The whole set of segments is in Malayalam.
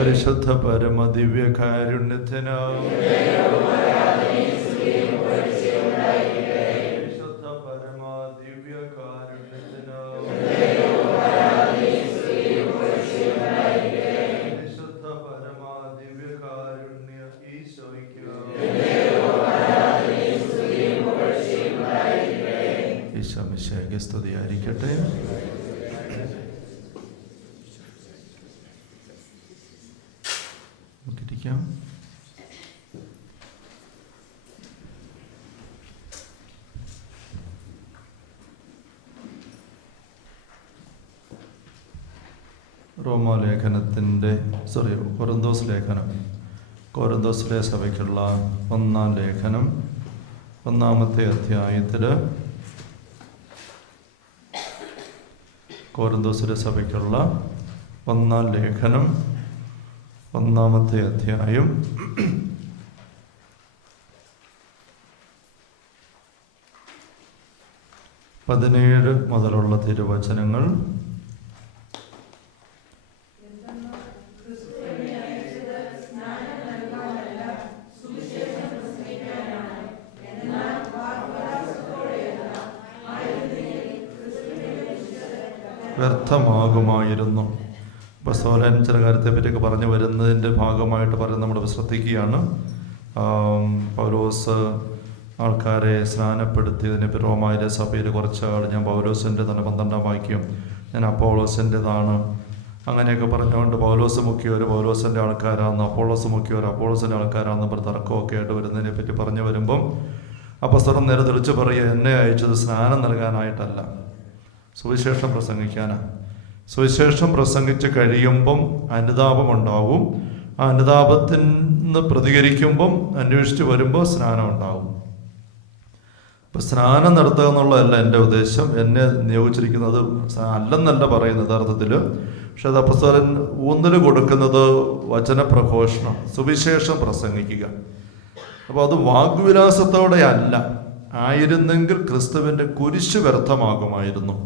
പരിശുദ്ധ പരമദിവ്യകാരുണ്യത്തിന് പരിശുദ്ധ പരമദിവ്യകാരുണ്യത്തിന് പരിശുദ്ധ പരമദിവ്യകാരുണ്യ ഈശോയ്ക്ക് ഈശോ മിശിഹായ്ക്ക് സ്തുതിയായിരിക്കട്ടെ. കൊരിന്തോസിലെ സഭയ്ക്കുള്ള ഒന്നാം ലേഖനം 1-ാമത്തെ അധ്യായത്തിൽ കൊരിന്തോസിലെ സഭയ്ക്കുള്ള ഒന്നാം ലേഖനം 1-ാമത്തെ അധ്യായം 17 മുതലുള്ള തിരുവചനങ്ങൾ. വ്യർത്ഥമാകുമായിരുന്നു. അപ്പോസ്തലൻ ചില കാര്യത്തെപ്പറ്റിയൊക്കെ പറഞ്ഞു വരുന്നതിൻ്റെ ഭാഗമായിട്ട് നമ്മൾ ശ്രദ്ധിക്കുകയാണ്. പൗലോസ് ആൾക്കാരെ സ്നാനപ്പെടുത്തിയതിന് റോമായിലെ സഭയിൽ കുറച്ചാൾ ഞാൻ പൗലോസിൻ്റെ തന്നെ 12-ാം വാക്യം ഞാൻ അപ്പോളോസിൻ്റെതാണ് അങ്ങനെയൊക്കെ പറഞ്ഞുകൊണ്ട് പൗലോസ് മുഖ്യവർ പൗലോസിൻ്റെ ആൾക്കാരാണെന്ന്, അപ്പോളോസ് മുഖ്യവർ അപ്പോളോസിൻ്റെ ആൾക്കാരാണെന്ന് തർക്കമൊക്കെ ആയിട്ട് വരുന്നതിനെ പറ്റി പറഞ്ഞു വരുമ്പം അപ്പോസ്തലൻ നേരെ തെളിച്ച് പറയുക, എന്നെ അയച്ചത് സ്നാനം നൽകാനായിട്ടല്ല, സുവിശേഷം പ്രസംഗിക്കാനാണ്. സുവിശേഷം പ്രസംഗിച്ച് കഴിയുമ്പം അനുതാപമുണ്ടാവും. ആ അനുതാപത്തിന് പ്രതികരിക്കുമ്പം അന്വേഷിച്ച് വരുമ്പോൾ സ്നാനം ഉണ്ടാവും. അപ്പം സ്നാനം നടത്തുക എന്നുള്ളതല്ല എൻ്റെ ഉദ്ദേശം. എന്നെ നിയോഗിച്ചിരിക്കുന്നത് അല്ലെന്നല്ല പറയുന്നത് യഥാർത്ഥത്തിൽ. പക്ഷെ അത് അപ്പോസ്തലൻ ഊന്നൽ കൊടുക്കുന്നത് വചനപ്രഘോഷണം, സുവിശേഷം പ്രസംഗിക്കുക. അപ്പോൾ അത് വാഗ്വിലാസത്തോടെ അല്ല. ആയിരുന്നെങ്കിൽ ക്രിസ്തുവിൻ്റെ കുരിശ് വ്യർത്ഥമാകുമായിരുന്നു.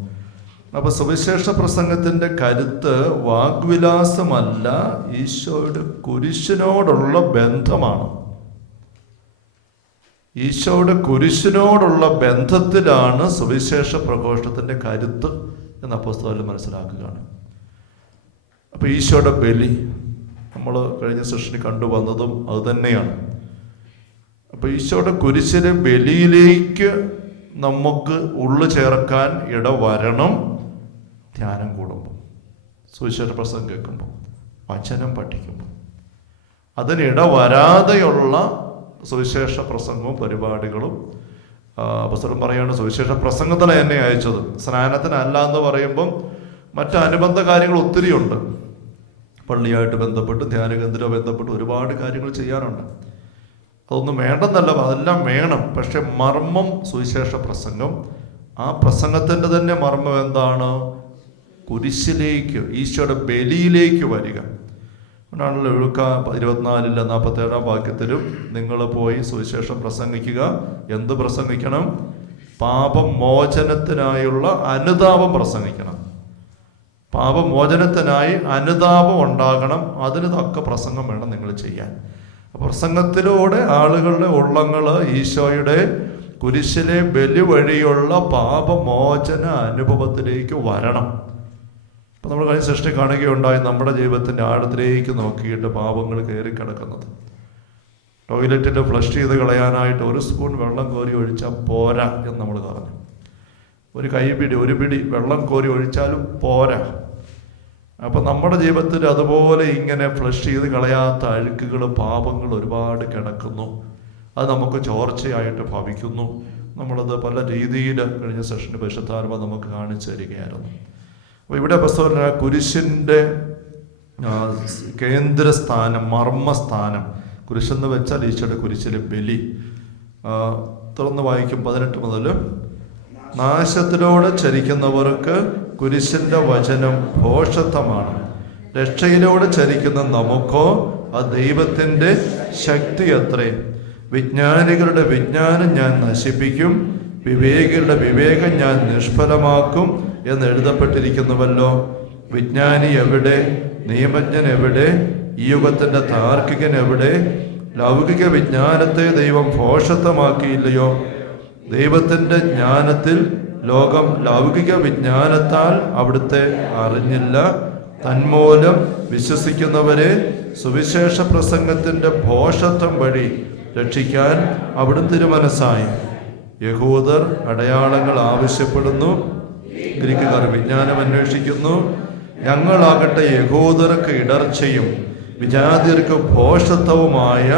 അപ്പോൾ സുവിശേഷ പ്രസംഗത്തിൻ്റെ കരുത്ത് വാഗ്വിലാസമല്ല, ഈശോയുടെ കുരിശിനോടുള്ള ബന്ധമാണ്. ഈശോയുടെ കുരിശിനോടുള്ള ബന്ധത്തിലാണ് സുവിശേഷ പ്രഘോഷണത്തിൻ്റെ കരുത്ത് എന്ന് അപ്പോസ്തലൻ മനസ്സിലാക്കുകയാണ്. അപ്പോൾ ഈശോയുടെ ബലി നമ്മൾ കഴിഞ്ഞ സെഷനിൽ കണ്ടുവന്നതും അതുതന്നെയാണ്. അപ്പോൾ ഈശോയുടെ കുരിശിലെ ബലിയിലേക്ക് നമുക്ക് ഉള്ളു ചേർക്കാൻ ഇടവരണം. ധ്യാനം കൂടുമ്പോൾ, സുവിശേഷ പ്രസംഗം കേൾക്കുമ്പോൾ, വചനം പഠിക്കുമ്പോൾ, അതിനിടവരാതെയുള്ള സുവിശേഷ പ്രസംഗവും പരിപാടികളും അപ്പോസ്തലൻ പറയാണ് സുവിശേഷ പ്രസംഗത്തിന് എന്നെ അയച്ചത്, സ്നാനത്തിനല്ല എന്ന് പറയുമ്പം മറ്റ് അനുബന്ധ കാര്യങ്ങൾ ഒത്തിരിയുണ്ട്. പള്ളിയായിട്ട് ബന്ധപ്പെട്ട് ധ്യാനകേന്ദ്രവുമായി ബന്ധപ്പെട്ട് ഒരുപാട് കാര്യങ്ങൾ ചെയ്യാറുണ്ട്. അതൊന്നും വേണ്ടെന്നല്ല, അതെല്ലാം വേണം. പക്ഷെ മർമ്മം സുവിശേഷ പ്രസംഗം. ആ പ്രസംഗത്തിൻ്റെ തന്നെ മർമ്മം എന്താണ്? കുരിശിലേക്ക്, ഈശോയുടെ ബലിയിലേക്ക് വരിക. അതുകൊണ്ടാണല്ലോ ലൂക്കാ 24-47 വാക്യത്തിലും നിങ്ങൾ പോയി സുവിശേഷം പ്രസംഗിക്കുക. എന്ത് പ്രസംഗിക്കണം? പാപമോചനത്തിനായുള്ള അനുതാപം പ്രസംഗിക്കണം. പാപമോചനത്തിനായി അനുതാപം ഉണ്ടാകണം. അതിന് തക്ക പ്രസംഗം വേണം നിങ്ങൾ ചെയ്യാൻ. പ്രസംഗത്തിലൂടെ ആളുകളുടെ ഉള്ളങ്ങൾ ഈശോയുടെ കുരിശിലെ ബലി വഴിയുള്ള പാപമോചന അനുഭവത്തിലേക്ക് വരണം. അപ്പം നമ്മൾ കഴിഞ്ഞ സൃഷ്ടി കാണുകയുണ്ടായി നമ്മുടെ ജീവിതത്തിൻ്റെ ആഴത്തിലേക്ക് നോക്കിയിട്ട് പാപങ്ങൾ കയറി കിടക്കുന്നത്. ടോയ്ലറ്റിൽ ഫ്ലഷ് ചെയ്ത് കളയാനായിട്ട് 1 സ്പൂൺ വെള്ളം കോരി ഒഴിച്ചാൽ പോരാ എന്ന് നമ്മൾ പറഞ്ഞു. ഒരു പിടി വെള്ളം കോരി ഒഴിച്ചാലും പോരാ. അപ്പം നമ്മുടെ ജീവിതത്തിൽ അതുപോലെ ഇങ്ങനെ ഫ്ലഷ് ചെയ്ത് കളയാത്ത അഴുക്കുകൾ, പാപങ്ങൾ ഒരുപാട് കിടക്കുന്നു. അത് നമുക്ക് ചോർച്ചയായിട്ട് ഭവിക്കുന്നു. നമ്മളത് പല രീതിയിൽ കഴിഞ്ഞ സെഷന് പരിശുദ്ധാത്മ നമുക്ക് കാണിച്ചു തരികയായിരുന്നു. അപ്പോൾ ഇവിടെ അപ്പോസ്തലൻ കുരിശിൻ്റെ കേന്ദ്രസ്ഥാനം, മർമ്മസ്ഥാനം, കുരിശെന്ന് വെച്ചാൽ ഈശോയുടെ കുരിശിലെ ബലി. തുറന്ന് വായിക്കും 18 മുതൽ. നാശത്തിലൂടെ ചരിക്കുന്നവർക്ക് കുരിശിൻ്റെ വചനം ഭോഷത്വമാണ്. രക്ഷയിലൂടെ ചരിക്കുന്ന നമുക്കോ ആ ദൈവത്തിൻ്റെ ശക്തി അത്രേ. വിജ്ഞാനികളുടെ വിജ്ഞാനം ഞാൻ നശിപ്പിക്കും, വിവേകികളുടെ വിവേകം ഞാൻ നിഷ്ഫലമാക്കും എന്ന് എഴുതപ്പെട്ടിരിക്കുന്നുവല്ലോ. വിജ്ഞാനി എവിടെ? നിയമജ്ഞൻ എവിടെ? ഈ യുഗത്തിൻ്റെ താർക്കികൻ എവിടെ? ലൗകിക വിജ്ഞാനത്തെ ദൈവം ഭോഷത്വമാക്കിയില്ലയോ? ദൈവത്തിൻ്റെ ജ്ഞാനത്തിൽ ലോകം ലൗകിക വിജ്ഞാനത്താൽ അവിടുത്തെ അറിഞ്ഞില്ല. തന്മൂലം വിശ്വസിക്കുന്നവരെ സുവിശേഷ പ്രസംഗത്തിൻ്റെ ഭോഷത്വം വഴി രക്ഷിക്കാൻ അവിടുന്ന് തിരുമനസ്സായി. യഹൂദർ അടയാളങ്ങൾ ആവശ്യപ്പെടുന്നു, ഗ്രീക്കുകാർ വിജ്ഞാനം അന്വേഷിക്കുന്നു. ഞങ്ങളാകട്ടെ യഹൂദർക്ക് ഇടർച്ചയും വിജാതിയർക്ക് ഭോഷത്വവുമായ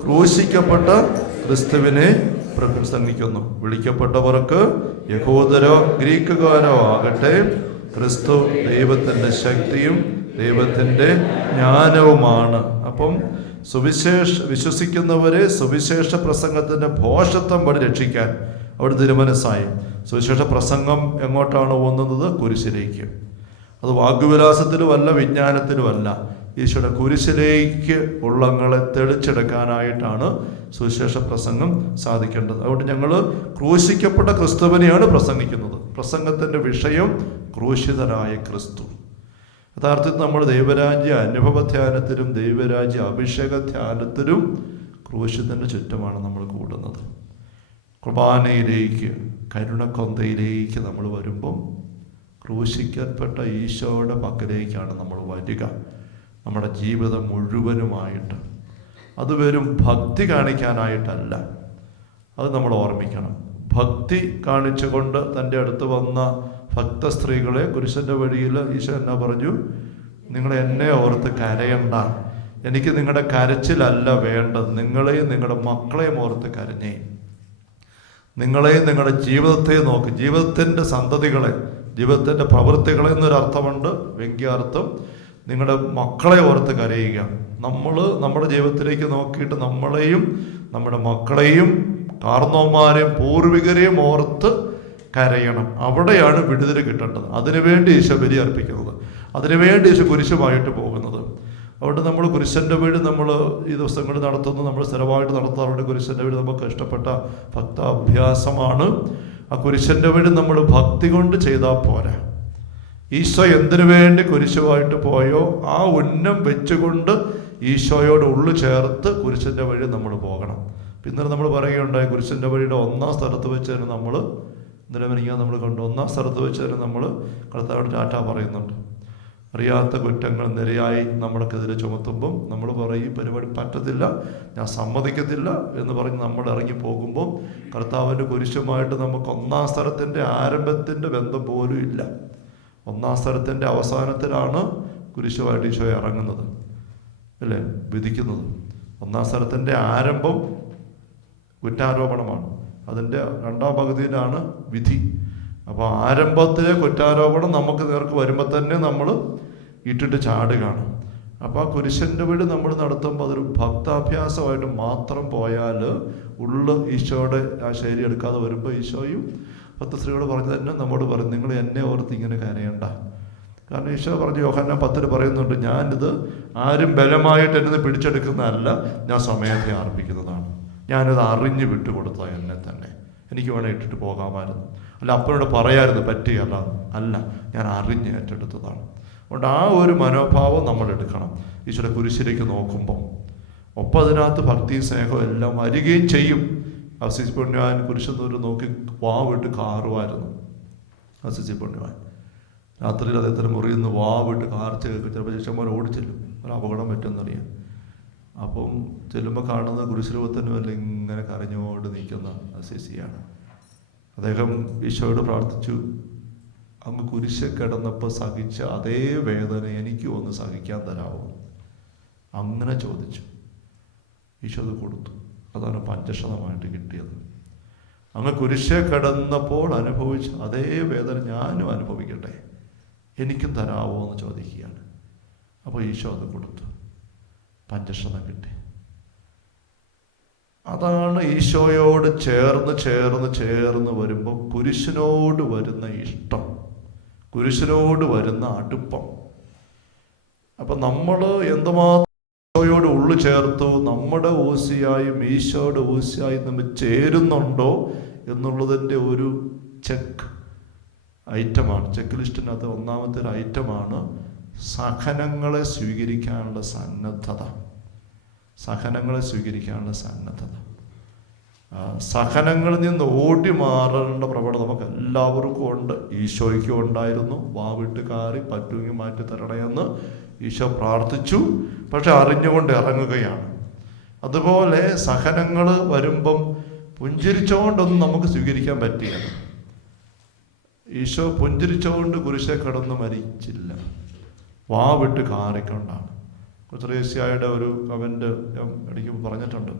ക്രൂശിക്കപ്പെട്ട ക്രിസ്തുവിനെ പ്രസംഗിക്കുന്നു. വിളിക്കപ്പെട്ടവർക്ക് യഹൂദരോ ഗ്രീക്കുകാരോ ആകട്ടെ ക്രിസ്തു ദൈവത്തിൻ്റെ ശക്തിയും ദൈവത്തിൻ്റെ ജ്ഞാനവുമാണ്. അപ്പം വിശ്വസിക്കുന്നവരെ സുവിശേഷ പ്രസംഗത്തിൻ്റെ ഭോഷത്വം വഴി രക്ഷിക്കാൻ അവിടെ തിരുമനസ്സായി. സുവിശേഷ പ്രസംഗം എങ്ങോട്ടാണ് പോകുന്നത്? കുരിശിലേക്ക്. അത് വാഗ്വിലാസത്തിലുമല്ല, വിജ്ഞാനത്തിലുമല്ല, ഈശോയുടെ കുരിശിലേക്ക് ഉള്ളങ്ങളെ തെളിച്ചെടുക്കാനായിട്ടാണ് സുവിശേഷ പ്രസംഗം സാധിക്കേണ്ടത്. അതുകൊണ്ട് ഞങ്ങൾ ക്രൂശിക്കപ്പെട്ട ക്രിസ്തുവിനെയാണ് പ്രസംഗിക്കുന്നത്. പ്രസംഗത്തിൻ്റെ വിഷയം ക്രൂശിതനായ ക്രിസ്തു. യഥാർത്ഥത്തിൽ നമ്മൾ ദൈവരാജ്യ അനുഭവ ധ്യാനത്തിലും ദൈവരാജ്യ അഭിഷേക ധ്യാനത്തിലും ക്രൂശിതൻ്റെ ചുറ്റുമാണ് നമ്മൾ കൂടുന്നത്. കുർബാനയിലേക്ക്, കരുണക്കൊന്തയിലേക്ക് നമ്മൾ വരുമ്പം ക്രൂശിക്കപ്പെട്ട ഈശോയുടെ പക്കലേക്കാണ് നമ്മൾ വരിക, നമ്മുടെ ജീവിതം മുഴുവനുമായിട്ട്. അത് വെറും ഭക്തി കാണിക്കാനായിട്ടല്ല, അത് നമ്മൾ ഓർമ്മിക്കണം. ഭക്തി കാണിച്ചുകൊണ്ട് തൻ്റെ അടുത്ത് വന്ന ഭക്ത സ്ത്രീകളെ കുരിശൻ്റെ വഴിയിൽ ഈശോ എന്നാ പറഞ്ഞു? നിങ്ങൾ എന്നെ ഓർത്ത് കരയണ്ട, എനിക്ക് നിങ്ങളുടെ കരച്ചിലല്ല വേണ്ടത്, നിങ്ങളെയും നിങ്ങളുടെ മക്കളെയും ഓർത്ത് കരഞ്ഞേ. നിങ്ങളെയും നിങ്ങളുടെ ജീവിതത്തെ നോക്ക്, ജീവിതത്തിൻ്റെ സന്തതികളെ, ജീവിതത്തിൻ്റെ പ്രവൃത്തികളെ എന്നൊരർത്ഥമുണ്ട്, വ്യംഗ്യാർത്ഥം. നിങ്ങളുടെ മക്കളെ ഓർത്ത് കരയുക. നമ്മൾ നമ്മുടെ ജീവിതത്തിലേക്ക് നോക്കിയിട്ട് നമ്മളെയും നമ്മുടെ മക്കളെയും കാർന്നോന്മാരെയും പൂർവികരെയും ഓർത്ത് കരയണം. അവിടെയാണ് വിടുതൽ കിട്ടേണ്ടത്. അതിനുവേണ്ടി ഈശോ ബലി അർപ്പിക്കുന്നത്, അതിനുവേണ്ടി ഈശോ കുരിശുമായിട്ട് പോകുന്നത്. അതുകൊണ്ട് നമ്മൾ കുരിശൻ്റെ വീട് നമ്മൾ ഈ ദിവസങ്ങളിൽ നടത്തുന്നു, നമ്മൾ സ്ഥിരമായിട്ട് നടത്താറുണ്ട്. കുരിശൻ്റെ വീട് നമുക്ക് ഇഷ്ടപ്പെട്ട ഭക്താഭ്യാസമാണ്. ആ കുരിശൻ്റെ വീട് നമ്മൾ ഭക്തി കൊണ്ട് ചെയ്താൽ പോരാ. ഈശോ എന്തിനു വേണ്ടി കുരിശുമായിട്ട് പോയോ ആ ഉന്നം വെച്ചുകൊണ്ട് ഈശോയോട് ഉള്ളു ചേർത്ത് കുരിശൻ്റെ വഴി നമ്മൾ പോകണം. പിന്നെ നമ്മൾ പറയുകയുണ്ടായി, കുരിശൻ്റെ വഴിയുടെ ഒന്നാം സ്ഥലത്ത് വെച്ച് തന്നെ നമ്മൾ നിലവിലിക്കാൻ നമ്മൾ കണ്ടു. ഒന്നാം സ്ഥലത്ത് വെച്ച് തന്നെ നമ്മൾ കർത്താവിനോട് ടാറ്റ പറയുന്നുണ്ട്. അറിയാത്ത കുറ്റങ്ങൾ നിരയായി നമ്മൾക്കെതിരെ ചുമത്തുമ്പം നമ്മൾ പറയും, പരിപാടി പറ്റത്തില്ല, ഞാൻ സമ്മതിക്കത്തില്ല എന്ന് പറഞ്ഞ് നമ്മൾ ഇറങ്ങി പോകുമ്പോൾ കർത്താവിൻ്റെ കുരിശുമായിട്ട് നമുക്ക് ഒന്നാം സ്ഥലത്തിൻ്റെ ആരംഭത്തിൻ്റെ ബന്ധം പോലും ഇല്ല. ഒന്നാം സ്ഥലത്തിൻ്റെ അവസാനത്തിലാണ് കുരിശുമായിട്ട് ഈശോ ഇറങ്ങുന്നത്, അല്ലേ, വിധിക്കുന്നത്. ഒന്നാം സ്ഥലത്തിൻ്റെ ആരംഭം കുറ്റാരോപണമാണ്, അതിൻ്റെ രണ്ടാം പകുതിയിലാണ് വിധി. അപ്പോൾ ആരംഭത്തിലെ കുറ്റാരോപണം നമുക്ക് നേർക്ക് വരുമ്പോൾ തന്നെ നമ്മൾ ഇട്ടിട്ട് ചാടുകയാണ്. അപ്പോൾ ആ കുരിശൻ്റെ വീട് നമ്മൾ നടത്തുമ്പോൾ അതൊരു ഭക്താഭ്യാസമായിട്ട് മാത്രം പോയാൽ ഉള്ളു ഈശോയുടെ ആ ശൈലി എടുക്കാതെ വരുമ്പോൾ ഈശോയും പത്ത് സ്ത്രീയോട് പറഞ്ഞു തന്നെ നമ്മോട് പറഞ്ഞു, നിങ്ങൾ എന്നെ ഓർത്ത് ഇങ്ങനെ കരയണ്ട. കാരണം ഈശോ പറഞ്ഞു, യോഹന്നാൻ 10 പറയുന്നുണ്ട്, ഞാനിത് ആരും ബലമായിട്ട് എന്നെ പിടിച്ചെടുക്കുന്നതല്ല, ഞാൻ സമയത്തെ അർപ്പിക്കുന്നതാണ്. ഞാനത് അറിഞ്ഞ് വിട്ടുകൊടുത്ത എന്നെ തന്നെ. എനിക്ക് വേണേൽ ഇട്ടിട്ട് പോകാമായിരുന്നു, അല്ല അപ്പനോട് പറയാമായിരുന്നു, പറ്റുകയല്ല, അല്ല, ഞാൻ അറിഞ്ഞ് ഏറ്റെടുത്തതാണ്. അതുകൊണ്ട് ആ ഒരു മനോഭാവം നമ്മൾ എടുക്കണം ഈശോയുടെ കുരിശിലേക്ക് നോക്കുമ്പോൾ. ഒപ്പം അതിനകത്ത് ഭക്തി സ്നേഹം എല്ലാം വരികയും ചെയ്യും. അസിസി പുണ്യവാൻ കുരിശെന്നൊരു നോക്കി വാവിട്ട് കാറുമായിരുന്നു. അസിസി പുണ്യവാൻ രാത്രിയിൽ അദ്ദേഹത്തിന് മുറിയിൽ നിന്ന് വാവിട്ട് കാർച്ച കേൾക്കും. ചിലപ്പോൾ ശിഷ്യന്മാർ ഓടിച്ചെല്ലും, ഒരു അപകടം പറ്റുമെന്നറിയാം. അപ്പം ചെല്ലുമ്പോൾ കാണുന്ന കുരിശുരൂപത്തിനുമല്ല ഇങ്ങനെ കരഞ്ഞോട് നിൽക്കുന്ന അസിസിയാണ്. അദ്ദേഹം ഈശോയോട് പ്രാർത്ഥിച്ചു, അങ്ങ് കുരിശ് കിടന്നപ്പോൾ സഹിച്ച അതേ വേദന എനിക്ക് ഒന്ന് സഹിക്കാൻ തരാമോ? അങ്ങനെ ചോദിച്ചു. ഈശോ അത് കൊടുത്തു. അതാണ് പഞ്ചക്ഷതമായിട്ട് കിട്ടിയത്. അങ്ങ് കുരിശ് കിടന്നപ്പോൾ അനുഭവിച്ച അതേ വേദന ഞാനും അനുഭവിക്കട്ടെ, എനിക്കും തരാമോ എന്ന് ചോദിക്കുകയാണ്. അപ്പോൾ ഈശോ അത് കൊടുത്തു, പഞ്ചക്ഷതം കിട്ടി. അതാണ് ഈശോയോട് ചേർന്ന് ചേർന്ന് ചേർന്ന് വരുമ്പോൾ കുരിശിനോട് വരുന്ന ഇഷ്ടം, കുരിശിനോട് വരുന്ന അടുപ്പം. അപ്പം നമ്മൾ എന്തുമാത്രം ഈശോയോട് ഉള്ളു ചേർത്തു, നമ്മുടെ ഊസിയായും ഈശോയുടെ ഊസിയായും നമ്മൾ ചേരുന്നുണ്ടോ എന്നുള്ളതിൻ്റെ ഒരു ചെക്ക് ഐറ്റമാണ്. ചെക്ക് ലിസ്റ്റിനകത്ത് ഒന്നാമത്തെ ഒരു ഐറ്റമാണ് സഹനങ്ങളെ സ്വീകരിക്കാനുള്ള സന്നദ്ധത. സഹനങ്ങളെ സ്വീകരിക്കാനുള്ള സന്നദ്ധത. സഹനങ്ങളിൽ നിന്ന് ഓടി മാറേണ്ട പ്രവണത നമുക്ക് എല്ലാവർക്കും ഉണ്ട്. ഈശോയ്ക്കും ഉണ്ടായിരുന്നു. വാവിട്ട് കാറി പറ്റുമെങ്കിൽ മാറ്റി തരണയെന്ന് ഈശോ പ്രാർത്ഥിച്ചു. പക്ഷെ അറിഞ്ഞുകൊണ്ട് ഇറങ്ങുകയാണ്. അതുപോലെ സഹനങ്ങൾ വരുമ്പം പുഞ്ചിരിച്ചുകൊണ്ടൊന്നും നമുക്ക് സ്വീകരിക്കാൻ പറ്റില്ല. ഈശോ പുഞ്ചിരിച്ചുകൊണ്ട് കുരിശെ കടന്ന് മരിച്ചില്ല, വാവിട്ട് കാറിക്കൊണ്ടാണ്. കുത്തരേസ്യയുടെ ഒരു കമൻറ്റ് ഞാൻ ഇടയ്ക്ക് പറഞ്ഞിട്ടുണ്ട്.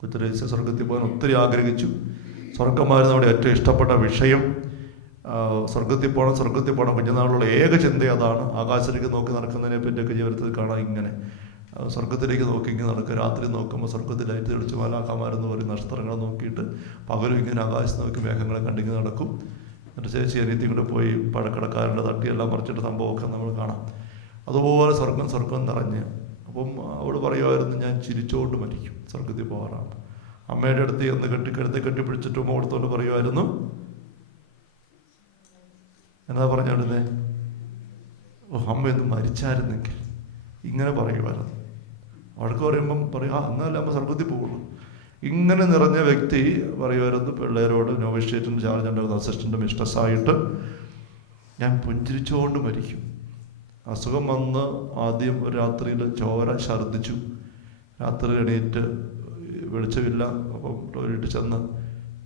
കുത്തരേസ്യ സ്വർഗത്തിൽ പോകാൻ ഒത്തിരി ആഗ്രഹിച്ചു. സ്വർഗമായിരുന്നു അവിടെ ഏറ്റവും ഇഷ്ടപ്പെട്ട വിഷയം. സ്വർഗത്തിൽ പോകണം. കുഞ്ഞുനാളുള്ള ഏക ചിന്ത അതാണ്. ആകാശത്തേക്ക് നോക്കി നടക്കുന്നതിനെ പറ്റിയൊക്കെ ജീവിതത്തിൽ കാണാം. ഇങ്ങനെ സ്വർഗത്തിലേക്ക് നോക്കി ഇങ്ങനെ നടക്കുക. രാത്രി നോക്കുമ്പോൾ സ്വർഗത്തിൽ ലൈറ്റ് തെളിച്ച് മാലാഖമാരെന്ന് പറയും നക്ഷത്രങ്ങളെ നോക്കിയിട്ട് പകലും ഇങ്ങനെ ആകാശത്ത് നോക്കി മേഘങ്ങളെ കണ്ടിങ്ങനെ നടക്കും. എന്നിട്ട് ചേച്ചി അനിയത്തി കൂടെ പോയി പഴക്കടക്കാരൻ്റെ തട്ടിയെല്ലാം മറിച്ചിട്ട് സംഭവമൊക്കെ നമ്മൾ കാണാം. അതുപോലെ സ്വർഗം നിറഞ്ഞ്. അപ്പം അവൾ പറയുമായിരുന്നു, ഞാൻ ചിരിച്ചോണ്ട് മരിക്കും സ്വർഗത്തിൽ പോകാറാണ്. അമ്മയുടെ അടുത്ത് എന്ന് കെട്ടിപ്പിടിച്ചിട്ട് ഉമ്മ കൊടുത്തോണ്ട് പറയുമായിരുന്നു, എന്താ പറഞ്ഞോടുന്നേ, അമ്മയൊന്നും മരിച്ചായിരുന്നെങ്കിൽ ഇങ്ങനെ പറയുമായിരുന്നു. അവൾക്ക് പറയുമ്പം പറയും, എന്നാലും അമ്മ സ്വർഗത്തിൽ പോകുള്ളൂ. ഇങ്ങനെ നിറഞ്ഞ വ്യക്തി പറയുമായിരുന്നു പിള്ളേരോട്. നോവിഷ്യേറ്റിൻ്റെ ചാർജ് ഉണ്ടായിരുന്ന അസിസ്റ്റൻ്റ് മിസ്റ്റസായിട്ട്, ഞാൻ പുഞ്ചിരിച്ചുകൊണ്ട് മരിക്കും. അസുഖം വന്ന് ആദ്യം ഒരു രാത്രിയിൽ ചോര ഛർദ്ദിച്ചു. രാത്രി എണീറ്റ് വെളിച്ചമില്ല. അപ്പം ടോയ്ലറ്റിൽ ചെന്ന്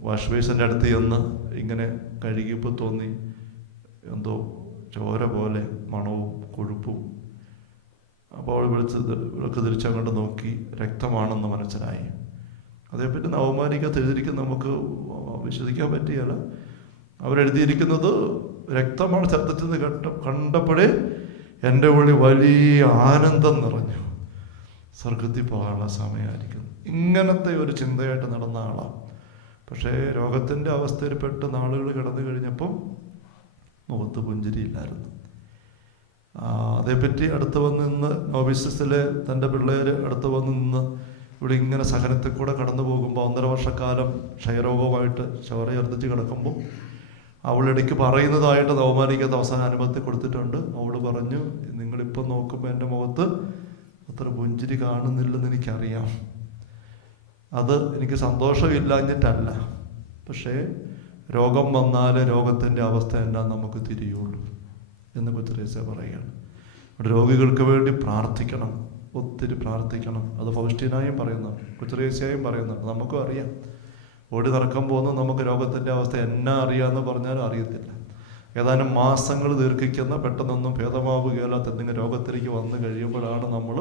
വാഷ് ബേസിൻ്റെ അടുത്ത് ചെന്ന് ഇങ്ങനെ കഴുകിയപ്പോൾ തോന്നി എന്തോ ചോര പോലെ മണവും കൊഴുപ്പും. അപ്പോൾ അവൾ വിളക്ക് തിരിച്ചങ്ങോട്ട് നോക്കി, രക്തമാണെന്ന് മനസ്സിലായി. അതേപ്പറ്റി നവമാനിക്കത്ത് എഴുതിയിരിക്കുന്നത് നമുക്ക് വിശ്വസിക്കാൻ പറ്റിയല്ല. അവരെഴുതിയിരിക്കുന്നത് രക്തമാണ് ഛർദ്ദിച്ചെന്ന് കണ്ടപ്പോഴേ എൻ്റെ ഉള്ളിൽ വലിയ ആനന്ദം നിറഞ്ഞു. സ്വർഗത്തിൽ പോകാനുള്ള സമയമായിരിക്കുന്നു. ഇങ്ങനത്തെ ഒരു ചിന്തയായിട്ട് നടന്ന ആളാണ്. പക്ഷേ രോഗത്തിൻ്റെ അവസ്ഥയിൽപ്പെട്ട് നാളുകൾ കിടന്നു കഴിഞ്ഞപ്പം മുഖത്ത് പുഞ്ചിരിയില്ലായിരുന്നു. അതേപ്പറ്റി അടുത്ത് വന്ന് നിന്ന് നോവിസിസിലെ തൻ്റെ പിള്ളേർ അടുത്ത് വന്ന് നിന്ന് ഇവിടെ ഇങ്ങനെ സഹനത്തിൽ കൂടെ കടന്നു പോകുമ്പോൾ 1.5 വർഷക്കാലം ക്ഷയരോഗവുമായിട്ട് ചോര ഛർദ്ദിച്ച് കിടക്കുമ്പോൾ അവളിടയ്ക്ക് പറയുന്നതായിട്ട് നവമാനിക്കത്ത് അവസാന അനുഭവത്തിൽ കൊടുത്തിട്ടുണ്ട്. അവൾ പറഞ്ഞു, നിങ്ങളിപ്പം നോക്കുമ്പോൾ എൻ്റെ മുഖത്ത് അത്ര പുഞ്ചിരി കാണുന്നില്ലെന്ന് എനിക്കറിയാം. അത് എനിക്ക് സന്തോഷമില്ലാഞ്ഞിട്ടല്ല, പക്ഷേ രോഗം വന്നാൽ രോഗത്തിൻ്റെ അവസ്ഥ എന്താ നമുക്ക് തിരിയുള്ളൂ എന്ന് കുത്തരേസ്യ പറയുകയാണ്. അവിടെ രോഗികൾക്ക് വേണ്ടി പ്രാർത്ഥിക്കണം, ഒത്തിരി പ്രാർത്ഥിക്കണം. അത് ഫൗസ്റ്റീനായും പറയുന്നുണ്ട്, കുത്തരേസ്യയും പറയുന്നുണ്ട്. നമുക്കും അറിയാം. ഓടി നടക്കാൻ പോകുന്ന നമുക്ക് രോഗത്തിൻ്റെ അവസ്ഥ എന്നാ അറിയാമെന്ന് പറഞ്ഞാലും അറിയത്തില്ല. ഏതാനും മാസങ്ങൾ ദീർഘിക്കുന്ന പെട്ടെന്നൊന്നും ഭേദമാവുകയില്ലാത്ത എന്തെങ്കിലും രോഗത്തിലേക്ക് വന്നു കഴിയുമ്പോഴാണ് നമ്മൾ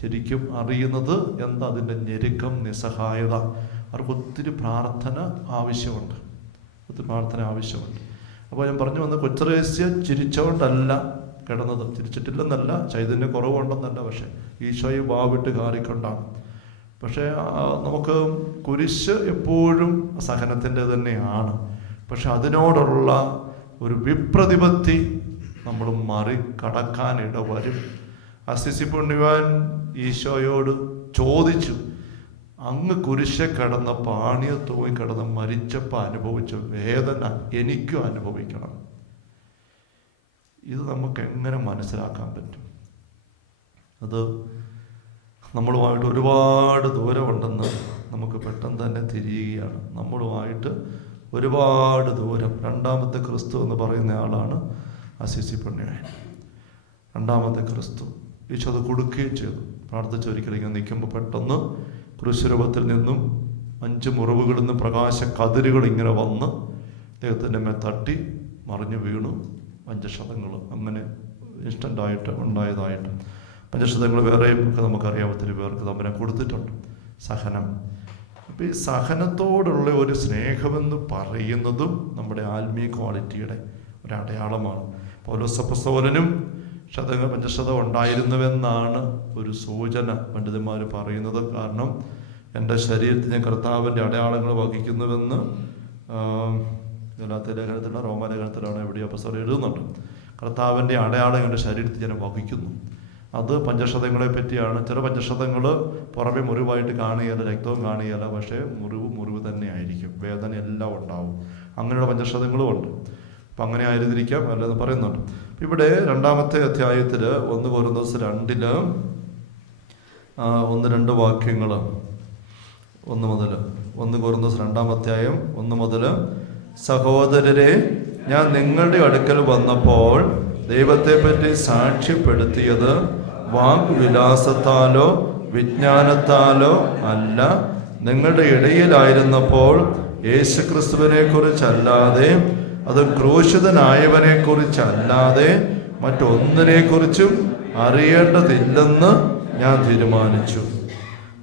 ശരിക്കും അറിയുന്നത് എന്താ അതിൻ്റെ ഞെരുക്കം, നിസ്സഹായത. അവർക്ക് ഒത്തിരി പ്രാർത്ഥന ആവശ്യമുണ്ട്. അപ്പോൾ ഞാൻ പറഞ്ഞു വന്ന കുത്തരേസ്യ ചിരിച്ചുകൊണ്ടല്ല കിടന്നത്. ചിരിച്ചിട്ടില്ലെന്നല്ല, ചൈതന്യ കുറവുണ്ടെന്നല്ല, പക്ഷേ ഈശോയെ വാവിട്ട് കാറിക്കൊണ്ടാണ്. പക്ഷേ നമുക്ക് കുരിശ് എപ്പോഴും സഹനത്തിൻ്റെ തന്നെയാണ്. പക്ഷെ അതിനോടുള്ള ഒരു വിപ്രതിപത്തി നമ്മൾ മറികടക്കാനിട വരും. അസ്സിസി പുണ്യവാൻ ഈശോയോട് ചോദിച്ചു, അങ്ങ് കുരിശെ കിടന്ന പാണിയെ തൂങ്ങി കിടന്ന് മരിച്ചപ്പോൾ അനുഭവിച്ച വേദന എനിക്കും അനുഭവിക്കണം. ഇത് നമുക്ക് എങ്ങനെ മനസ്സിലാക്കാൻ പറ്റും? അത് നമ്മളുമായിട്ട് ഒരുപാട് ദൂരമുണ്ടെന്ന് നമുക്ക് പെട്ടെന്ന് തന്നെ തിരിയുകയാണ്. നമ്മളുമായിട്ട് ഒരുപാട് ദൂരം. രണ്ടാമത്തെ ക്രിസ്തു എന്ന് പറയുന്ന ആളാണ് അസ്സിസി പുണ്യവാൻ. രണ്ടാമത്തെ ക്രിസ്തു. ഈശോ അത് കൊടുക്കുകയും ചെയ്തു. പ്രാർത്ഥിച്ചൊരിക്കലും ഇങ്ങനെ നിൽക്കുമ്പോൾ പെട്ടെന്ന് കുരിശുരൂപത്തിൽ നിന്നും 5 മുറിവുകളിൽ നിന്ന് പ്രകാശ കതിരുകൾ ഇങ്ങനെ വന്ന് അദ്ദേഹത്തിൻ്റെ മേൽ തട്ടി മറിഞ്ഞു വീണു. പഞ്ചക്ഷതങ്ങൾ അങ്ങനെ ഇൻസ്റ്റൻ്റായിട്ട് ഉണ്ടായതായിട്ട്. പഞ്ചക്ഷതങ്ങൾ വേറെയും ഒക്കെ നമുക്കറിയാം. ഒത്തിരി പേർക്ക് തമ്പുരാൻ കൊടുത്തിട്ടുണ്ട്. സഹനം. അപ്പോൾ ഈ സഹനത്തോടുള്ള ഒരു സ്നേഹമെന്ന് പറയുന്നതും നമ്മുടെ ആത്മീയ ക്വാളിറ്റിയുടെ ഒരടയാളമാണ്. പൗലോസ് അപ്പോസ്തലനും പഞ്ചക്ഷതം ഉണ്ടായിരുന്നുവെന്നാണ് ഒരു സൂചന പണ്ഡിതന്മാർ പറയുന്നത്. കാരണം എൻ്റെ ശരീരത്തിൽ ഞാൻ കർത്താവിൻ്റെ അടയാളങ്ങൾ വഹിക്കുന്നുവെന്ന് ഗലാത്യ ലേഖനത്തിലാണ്, റോമാലേഖനത്തിലാണ് എവിടെയോ അപ്പോസ്തലൻ എഴുതുന്നുണ്ട്. കർത്താവിൻ്റെ അടയാളം എൻ്റെ ശരീരത്തിൽ ഞാൻ വഹിക്കുന്നു. അത് പഞ്ചക്ഷതങ്ങളെ പറ്റിയാണ്. ചില പഞ്ചക്ഷതങ്ങൾ പുറമെ മുറിവായിട്ട് കാണുകയല്ല, രക്തവും കാണുകയല്ല, പക്ഷേ മുറിവ് തന്നെയായിരിക്കും, വേദന എല്ലാം ഉണ്ടാവും. അങ്ങനെയുള്ള പഞ്ചക്ഷതങ്ങളും ഉണ്ട്. അപ്പം അങ്ങനെ ആയിരുന്നിരിക്കാം അല്ലെന്ന് പറയുന്നുണ്ട്. ഇവിടെ 2-ാമത്തെ അധ്യായത്തിൽ 1 കൊരിന്തോസ് 2 1-2 വാക്യങ്ങൾ 1 മുതൽ 1 കൊരിന്തോസ് 2-ാം അധ്യായം 1 മുതൽ സഹോദരരെ, ഞാൻ നിങ്ങളുടെ അടുക്കൽ വന്നപ്പോൾ ദൈവത്തെപ്പറ്റി സാക്ഷ്യപ്പെടുത്തിയത് വാഗ്വിലാസത്താലോ വിജ്ഞാനത്താലോ അല്ല, നിങ്ങളുടെ ഇടയിലായിരുന്നപ്പോൾ യേശുക്രിസ്തുവിനെ കുറിച്ചല്ലാതെ, അത് ക്രൂശിതനായവനെ കുറിച്ചല്ലാതെ മറ്റൊന്നിനെക്കുറിച്ചും അറിയേണ്ടതില്ലെന്ന് ഞാൻ തീരുമാനിച്ചു.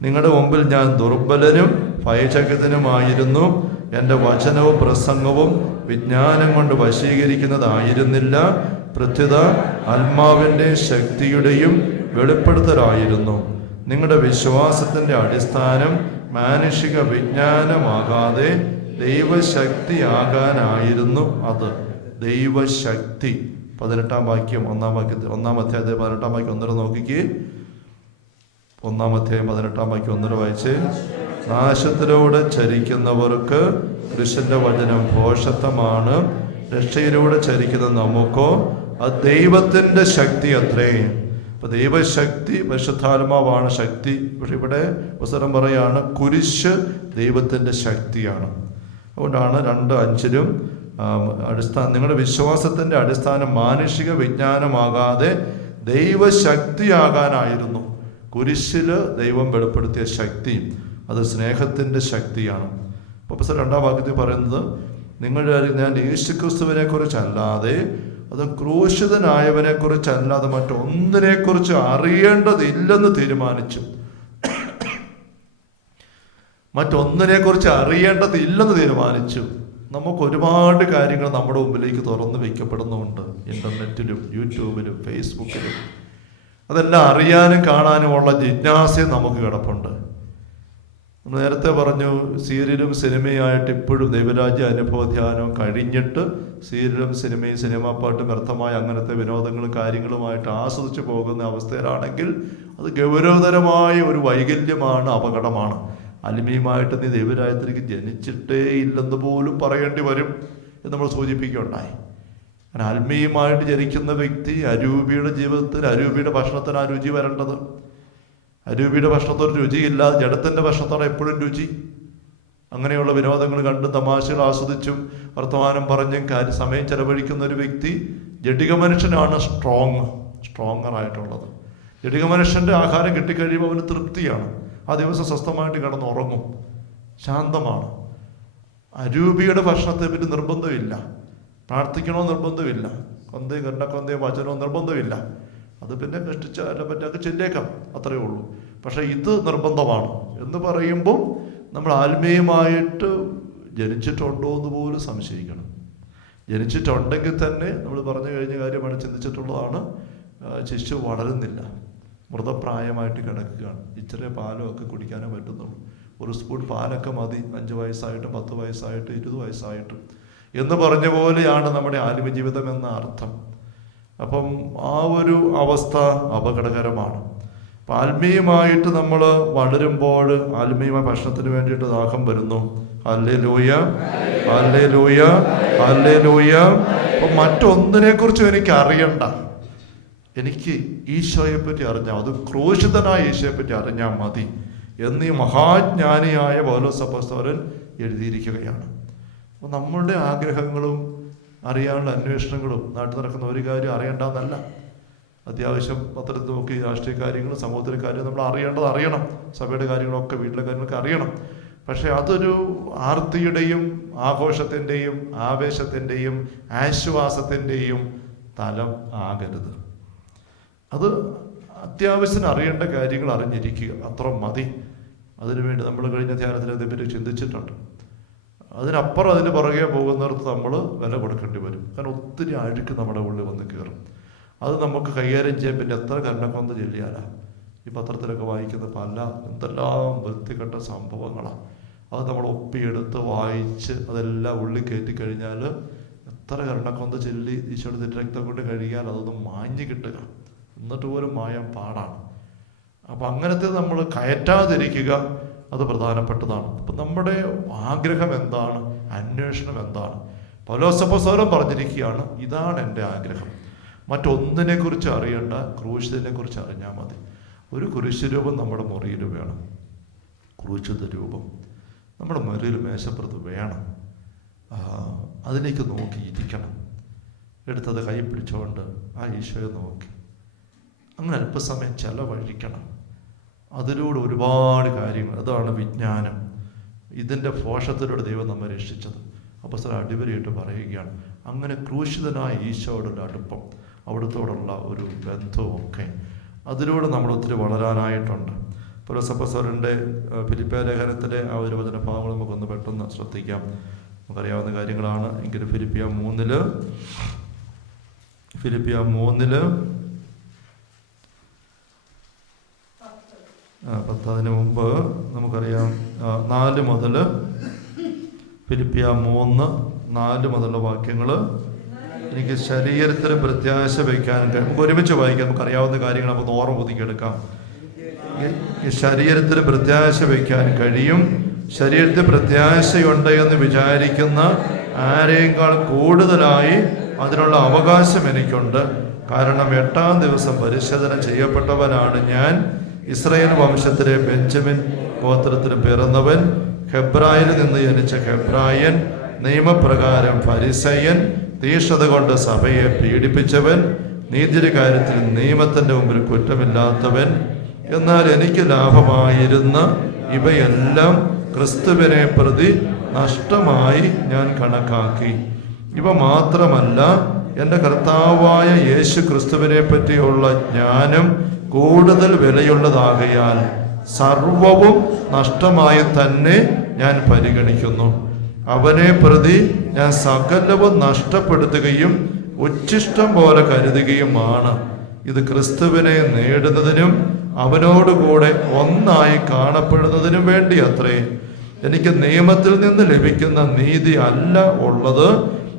നിങ്ങളുടെ മുമ്പിൽ ഞാൻ ദുർബലനും ഭയചകിതനുമായിരുന്നു. എൻ്റെ വചനവും പ്രസംഗവും വിജ്ഞാനം കൊണ്ട് വശീകരിക്കുന്നതായിരുന്നില്ല, പ്രത്യുത ആത്മാവിൻ്റെ ശക്തിയുടെയും വെളിപ്പെടുത്തലായിരുന്നു. നിങ്ങളുടെ വിശ്വാസത്തിൻ്റെ അടിസ്ഥാനം മാനുഷിക വിജ്ഞാനമാകാതെ ദൈവശക്തിയാകാനായിരുന്നു അത്. ദൈവശക്തി. 18-ാം വാക്യം 1-ാം വാക്യത്തിൽ 1-ാം അധ്യായത്തിൽ 18-ാം വാക്യം 1 നോക്കിക്കേ. 1-ാം അധ്യായം 18-ാം വാക്യം 1 വായിച്ച്. നാശത്തിലൂടെ ചരിക്കുന്നവർക്ക് കൃഷ്ണന്റെ വചനം ഭോഷത്വമാണ്, രക്ഷയിലൂടെ ചരിക്കുന്ന നമുക്കോ അത് ദൈവത്തിന്റെ ശക്തി അത്രേ. അപ്പൊ ദൈവശക്തി, പരിശുദ്ധാത്മാവാണ് ശക്തി. പക്ഷെ ഇവിടെ പുസ്തകം പറയാണ് കുരിശ് ദൈവത്തിന്റെ ശക്തിയാണ്. അതുകൊണ്ടാണ് 2:5 അടിസ്ഥാനം, നിങ്ങളുടെ വിശ്വാസത്തിന്റെ അടിസ്ഥാനം മാനുഷിക വിജ്ഞാനമാകാതെ ദൈവശക്തിയാകാനായിരുന്നു. കുരിശില് ദൈവം വെളിപ്പെടുത്തിയ ശക്തി അത് സ്നേഹത്തിന്റെ ശക്തിയാണ്. അപ്പോൾ 2-ാം വാക്യത്തിൽ പറയുന്നത്, ഞാൻ യേശുക്രിസ്തുവിനെ കുറിച്ചല്ലാതെ, അത് ക്രൂശിതനായവനെ കുറിച്ചല്ലാതെ മറ്റൊന്നിനെ കുറിച്ച് അറിയേണ്ടതില്ലെന്ന് തീരുമാനിച്ചു. നമുക്ക് ഒരുപാട് കാര്യങ്ങൾ നമ്മുടെ മുമ്പിലേക്ക് തുറന്നു വയ്ക്കപ്പെടുന്നുണ്ട്. ഇന്റർനെറ്റിലും യൂട്യൂബിലും ഫേസ്ബുക്കിലും അതെല്ലാം അറിയാനും കാണാനുമുള്ള ജിജ്ഞാസയും നമുക്ക് കിടപ്പുണ്ട്. നേരത്തെ പറഞ്ഞു, സീരിയലും സിനിമയായിട്ട് ഇപ്പോഴും ദൈവരാജ്യ അനുഭവ ധ്യാനം കഴിഞ്ഞിട്ട് സീരിയലും സിനിമയും സിനിമാ പാട്ടും വ്യർത്ഥമായ അങ്ങനത്തെ വിനോദങ്ങളും കാര്യങ്ങളുമായിട്ട് ആസ്വദിച്ചു പോകുന്ന അവസ്ഥയിലാണെങ്കിൽ അത് ഗൗരവതരമായ ഒരു വൈകല്യമാണ്, അപകടമാണ്. ആത്മീയമായിട്ട് നീ ദൈവരാജ്യത്തിലേക്ക് ജനിച്ചിട്ടേ ഇല്ലെന്ന് പോലും പറയേണ്ടി വരും എന്ന് നമ്മൾ സൂചിപ്പിക്കുകയുണ്ടായി. അങ്ങനെ ആത്മീയമായിട്ട് ജനിക്കുന്ന വ്യക്തി അരൂപിയുടെ ജീവിതത്തിൽ, അരൂപിയുടെ ഭക്ഷണത്തിന് ആ രുചി വരേണ്ടത്. അരൂപിയുടെ ഭക്ഷണത്തോട് രുചിയില്ല, ജഡത്തിൻ്റെ ഭക്ഷണത്തോടെ എപ്പോഴും രുചി. അങ്ങനെയുള്ള വിനോദങ്ങൾ കണ്ടും തമാശകൾ ആസ്വദിച്ചും വർത്തമാനം പറഞ്ഞും സമയം ചെലവഴിക്കുന്ന ഒരു വ്യക്തി ജഡിക മനുഷ്യനാണ് സ്ട്രോങ്ങറായിട്ടുള്ളത്. ജഡിക മനുഷ്യൻ്റെ ആഹാരം കിട്ടിക്കഴിയുമ്പോൾ അവന് തൃപ്തിയാണ്, ആ ദിവസം സ്വസ്ഥമായിട്ട് കിടന്നുറങ്ങും, ശാന്തമാണ്. അരൂപിയുടെ ഭക്ഷണത്തെ പറ്റി നിർബന്ധമില്ല, പ്രാർത്ഥിക്കണോ നിർബന്ധമില്ല, കരുണക്കൊന്തയോ വചനോ നിർബന്ധമില്ല. അത് പിന്നെ കഷ്ടിച്ച അല്ല പറ്റൊക്കെ ചെല്ലേക്കാം, അത്രയേ ഉള്ളൂ. പക്ഷെ ഇത് നിർബന്ധമാണ് എന്ന് പറയുമ്പോൾ നമ്മൾ ആത്മീയമായിട്ട് ജനിച്ചിട്ടുണ്ടോ എന്ന് പോലും സംശയിക്കണം. ജനിച്ചിട്ടുണ്ടെങ്കിൽ തന്നെ നമ്മൾ പറഞ്ഞു കഴിഞ്ഞ കാര്യമാണ്, ചിന്തിച്ചിട്ടുള്ളതാണ്, ശിശു വളരുന്നില്ല, മൃതപ്രായമായിട്ട് കിടക്കുകയാണ്. ഇച്ചിരി പാലമൊക്കെ കുടിക്കാനേ പറ്റുന്നുള്ളൂ. ഒരു സ്പൂൺ പാലൊക്കെ മതി 5 വയസ്സായിട്ടും 10 വയസ്സായിട്ടും 20 വയസ്സായിട്ടും എന്ന് പറഞ്ഞ പോലെയാണ് നമ്മുടെ ആത്മീയ ജീവിതം എന്ന അർത്ഥം. അപ്പം ആ ഒരു അവസ്ഥ അപകടകരമാണ്. അപ്പം ആത്മീയമായിട്ട് നമ്മൾ വളരുമ്പോൾ ആത്മീയമായ ഭക്ഷണത്തിന് വേണ്ടിയിട്ട് ദാഹം വരുന്നു. Hallelujah, hallelujah, hallelujah. അപ്പം മറ്റൊന്നിനെ കുറിച്ചും എനിക്ക് അറിയണ്ട, എനിക്ക് ഈശോയെ പറ്റി അറിഞ്ഞാൽ, അത് ക്രൂശിതനായ ഈശോയെ പറ്റി അറിഞ്ഞാൽ മതി എന്നീ മഹാജ്ഞാനിയായ പൗലോസ് അപ്പോസ്തലൻ എഴുതിയിരിക്കുകയാണ്. അപ്പോൾ നമ്മളുടെ ആഗ്രഹങ്ങളും അറിയാനുള്ള അന്വേഷണങ്ങളും നാട്ടിൽ നടക്കുന്ന ഒരു കാര്യം അറിയണ്ടെന്നല്ല. അത്യാവശ്യം പത്രത്തിൽ നോക്കി രാഷ്ട്രീയ കാര്യങ്ങളും സമൂഹത്തിലെ കാര്യങ്ങളും നമ്മൾ അറിയണം. സഭയുടെ കാര്യങ്ങളൊക്കെ, വീട്ടിലെ കാര്യങ്ങളൊക്കെ അറിയണം. പക്ഷെ അതൊരു ആർത്തിയുടെയും ആഘോഷത്തിൻ്റെയും ആവേശത്തിൻ്റെയും ആശ്വാസത്തിൻ്റെയും തലം ആകരുത്. അത് അത്യാവശ്യത്തിന് അറിയേണ്ട കാര്യങ്ങൾ അറിഞ്ഞിരിക്കുക, അത്ര മതി. അതിനുവേണ്ടി നമ്മൾ കഴിഞ്ഞ ധ്യാനത്തിൽ അതേപ്പറ്റി ചിന്തിച്ചിട്ടുണ്ട്. അതിനപ്പുറം അതിന് പുറകെ പോകുന്നിടത്ത് നമ്മൾ വില കൊടുക്കേണ്ടി വരും. കാരണം ഒത്തിരി അഴുക്ക് നമ്മുടെ ഉള്ളിൽ വന്ന് കയറും. അത് നമുക്ക് കൈകാര്യം ചെയ്യാൻ പിന്നെ എത്ര കരുണക്കൊന്ന് ചൊല്ലിയാലാ. ഈ പത്രത്തിലൊക്കെ വായിക്കുന്ന എന്തെല്ലാം വൃത്തികെട്ട സംഭവങ്ങളാണ്. അത് നമ്മൾ ഒപ്പിയെടുത്ത് വായിച്ച് അതെല്ലാം ഉള്ളിൽ കയറ്റിക്കഴിഞ്ഞാൽ എത്ര കരുണക്കൊന്ന് ചൊല്ലി ഈശോയുടെ തിരുരക്തം കൊണ്ട് കഴുകിയാൽ അതൊന്നും മാഞ്ഞു കിട്ടുക, എന്നിട്ട് പോലും മായാൻ പാടാണ്. അപ്പം അങ്ങനത്തെ നമ്മൾ കയറ്റാതിരിക്കുക, അത് പ്രധാനപ്പെട്ടതാണ്. അപ്പം നമ്മുടെ ആഗ്രഹം എന്താണ്, അന്വേഷണം എന്താണ്? പൗലോസപ്പോസ്തലൻ പറഞ്ഞിരിക്കുകയാണ്, ഇതാണ് എൻ്റെ ആഗ്രഹം. മറ്റൊന്നിനെക്കുറിച്ച് അറിയണ്ട, ക്രൂശിനെ കുറിച്ച് അറിഞ്ഞാൽ മതി. ഒരു കുരിശ് രൂപം നമ്മുടെ മുറിയിൽ വേണം. ക്രൂശിത രൂപം നമ്മുടെ മുറിയിൽ മേശപ്പുറത്ത് വേണം. അതിലേക്ക് നോക്കിയിരിക്കണം. എടുത്തത് കൈ പിടിച്ചുകൊണ്ട് ആ ഈശോയെ നോക്കി അങ്ങനെ അല്പസമയം ചെലവഴിക്കണം. അതിലൂടെ ഒരുപാട് കാര്യങ്ങൾ, അതാണ് വിജ്ഞാനം. ഇതിൻ്റെ പോഷത്തിലൂടെ ദൈവം നമ്മെ രക്ഷിച്ചത്. അപ്പോസ്തലൻ അടിവരയിട്ട് പറയുകയാണ്, അങ്ങനെ ക്രൂശിതനായ ഈശോയോടുള്ള അടുപ്പം, അവിടുത്തോടുള്ള ഒരു ബന്ധവുമൊക്കെ അതിലൂടെ നമ്മൾ ഒത്തിരി വളരാനായിട്ടുണ്ട്. പൗലോസപ്പോസ്തലൻ്റെ ഫിലിപ്പിയ ലേഖനത്തിലെ ആ ഒരു വചനഭാഗങ്ങൾ നമുക്കൊന്ന് പെട്ടെന്ന് ശ്രദ്ധിക്കാം. നമുക്കറിയാവുന്ന കാര്യങ്ങളാണ്. എങ്കിലും ഫിലിപ്പിയ 3 10 മുമ്പ് നമുക്കറിയാം 4 മുതൽ ഫിലിപ്പിയ 3:4 മുതലുള്ള വാക്യങ്ങൾ. എനിക്ക് ശരീരത്തിന് പ്രത്യാശ വയ്ക്കാൻ നമുക്ക് ഒരുമിച്ച് വായിക്കാം. നമുക്കറിയാവുന്ന കാര്യങ്ങൾ നമുക്ക് ഓർമ്മ പുതുക്കിയെടുക്കാം. ശരീരത്തിന് പ്രത്യാശ വയ്ക്കാൻ കഴിയും. ശരീരത്തിൽ പ്രത്യാശയുണ്ട് എന്ന് വിചാരിക്കുന്ന ആരെയേക്കാൾ കൂടുതലായി അതിനുള്ള അവകാശം എനിക്കുണ്ട്. കാരണം 8-ാം ദിവസം പരിശോധന ചെയ്യപ്പെട്ടവനാണ് ഞാൻ. ഇസ്രായേൽ വംശത്തിലെ ബെഞ്ചമിൻ ഗോത്രത്തിൽ പിറന്നവൻ, ഹെബ്രായിൽ നിന്ന് ജനിച്ച ഹെബ്രായൻ, നിയമപ്രകാരം ഫരിസയൻ, തീഷ്ണത കൊണ്ട് സഭയെ പീഡിപ്പിച്ചവൻ, നീതിയുടെ കാര്യത്തിൽ നിയമത്തിൻ്റെ മുമ്പിൽ കുറ്റമില്ലാത്തവൻ. എന്നാൽ എനിക്ക് ലാഭമായിരുന്ന ഇവയെല്ലാം ക്രിസ്തുവിനെ പ്രതി നഷ്ടമായി ഞാൻ കണക്കാക്കി. ഇവ മാത്രമല്ല, എൻ്റെ കർത്താവായ യേശു ക്രിസ്തുവിനെ പറ്റിയുള്ള ജ്ഞാനം കൂടുതൽ വിലയുള്ളതാകയാൽ സർവവും നഷ്ടമായി തന്നെ ഞാൻ പരിഗണിക്കുന്നു. അവനെ പ്രതി ഞാൻ സകലവും നഷ്ടപ്പെടുത്തുകയും ഉച്ഛിഷ്ടം പോലെ കരുതുകയുമാണ്. ഇത് ക്രിസ്തുവിനെ നേടുന്നതിനും അവനോടുകൂടെ ഒന്നായി കാണപ്പെടുന്നതിനും വേണ്ടി അത്രേ. എനിക്ക് നിയമത്തിൽ നിന്ന് ലഭിക്കുന്ന നീതി അല്ല ഉള്ളത്,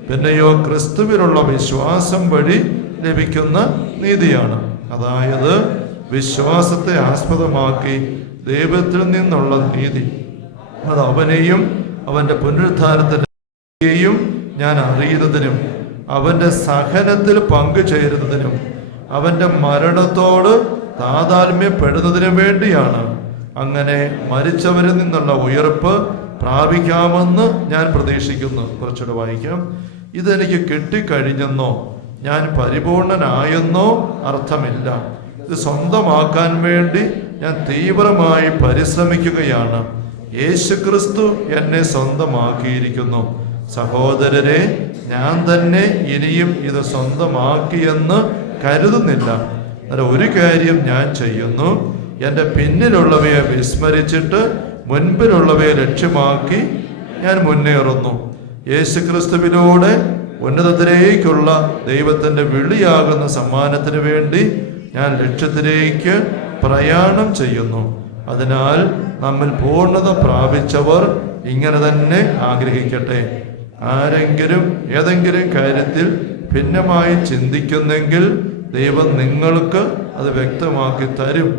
പിന്നെയോ ക്രിസ്തുവിലുള്ള വിശ്വാസം വഴി ലഭിക്കുന്ന നീതിയാണ്. അതായത് വിശ്വാസത്തെ ആസ്പദമാക്കി ദൈവത്തിൽ നിന്നുള്ള നീതി. അത് അവനെയും അവൻ്റെ പുനരുദ്ധാനത്തിൻ്റെയും ഞാൻ അറിയുന്നതിനും അവൻ്റെ സഹനത്തിൽ പങ്കുചേരുന്നതിനും അവൻ്റെ മരണത്തോട് താതാത്മ്യപ്പെടുന്നതിനും വേണ്ടിയാണ്. അങ്ങനെ മരിച്ചവരിൽ നിന്നുള്ള ഉയർപ്പ് പ്രാപിക്കാമെന്ന് ഞാൻ പ്രതീക്ഷിക്കുന്നു. കുറച്ചുകൂടെ വായിക്കാം. ഇതെനിക്ക് കിട്ടിക്കഴിഞ്ഞെന്നോ ഞാൻ പരിപൂർണനായെന്നോ അർത്ഥമില്ല. ഇത് സ്വന്തമാക്കാൻ വേണ്ടി ഞാൻ തീവ്രമായി പരിശ്രമിക്കുകയാണ്. യേശുക്രിസ്തു എന്നെ സ്വന്തമാക്കിയിരിക്കുന്നു. സഹോദരരെ, ഞാൻ തന്നെ ഇനിയും ഇത് സ്വന്തമാക്കിയെന്ന് കരുതുന്നില്ല. എന്നാൽ ഒരു കാര്യം ഞാൻ ചെയ്യുന്നു, എൻ്റെ പിന്നിലുള്ളവയെ വിസ്മരിച്ചിട്ട് മുൻപിലുള്ളവയെ ലക്ഷ്യമാക്കി ഞാൻ മുന്നേറുന്നു. യേശുക്രിസ്തുവിലൂടെ ഉന്നതത്തിലേക്കുള്ള ദൈവത്തിൻ്റെ വിളിയാകുന്ന സമ്മാനത്തിന് വേണ്ടി ഞാൻ ലക്ഷ്യത്തിലേക്ക് പ്രയാണം ചെയ്യുന്നു. അതിനാൽ നമ്മിൽ പൂർണ്ണത പ്രാപിച്ചവർ ഇങ്ങനെ തന്നെ ആഗ്രഹിക്കട്ടെ. ആരെങ്കിലും ഏതെങ്കിലും കാര്യത്തിൽ ഭിന്നമായി ചിന്തിക്കുന്നെങ്കിൽ ദൈവം നിങ്ങൾക്ക് അത് വ്യക്തമാക്കി തരും.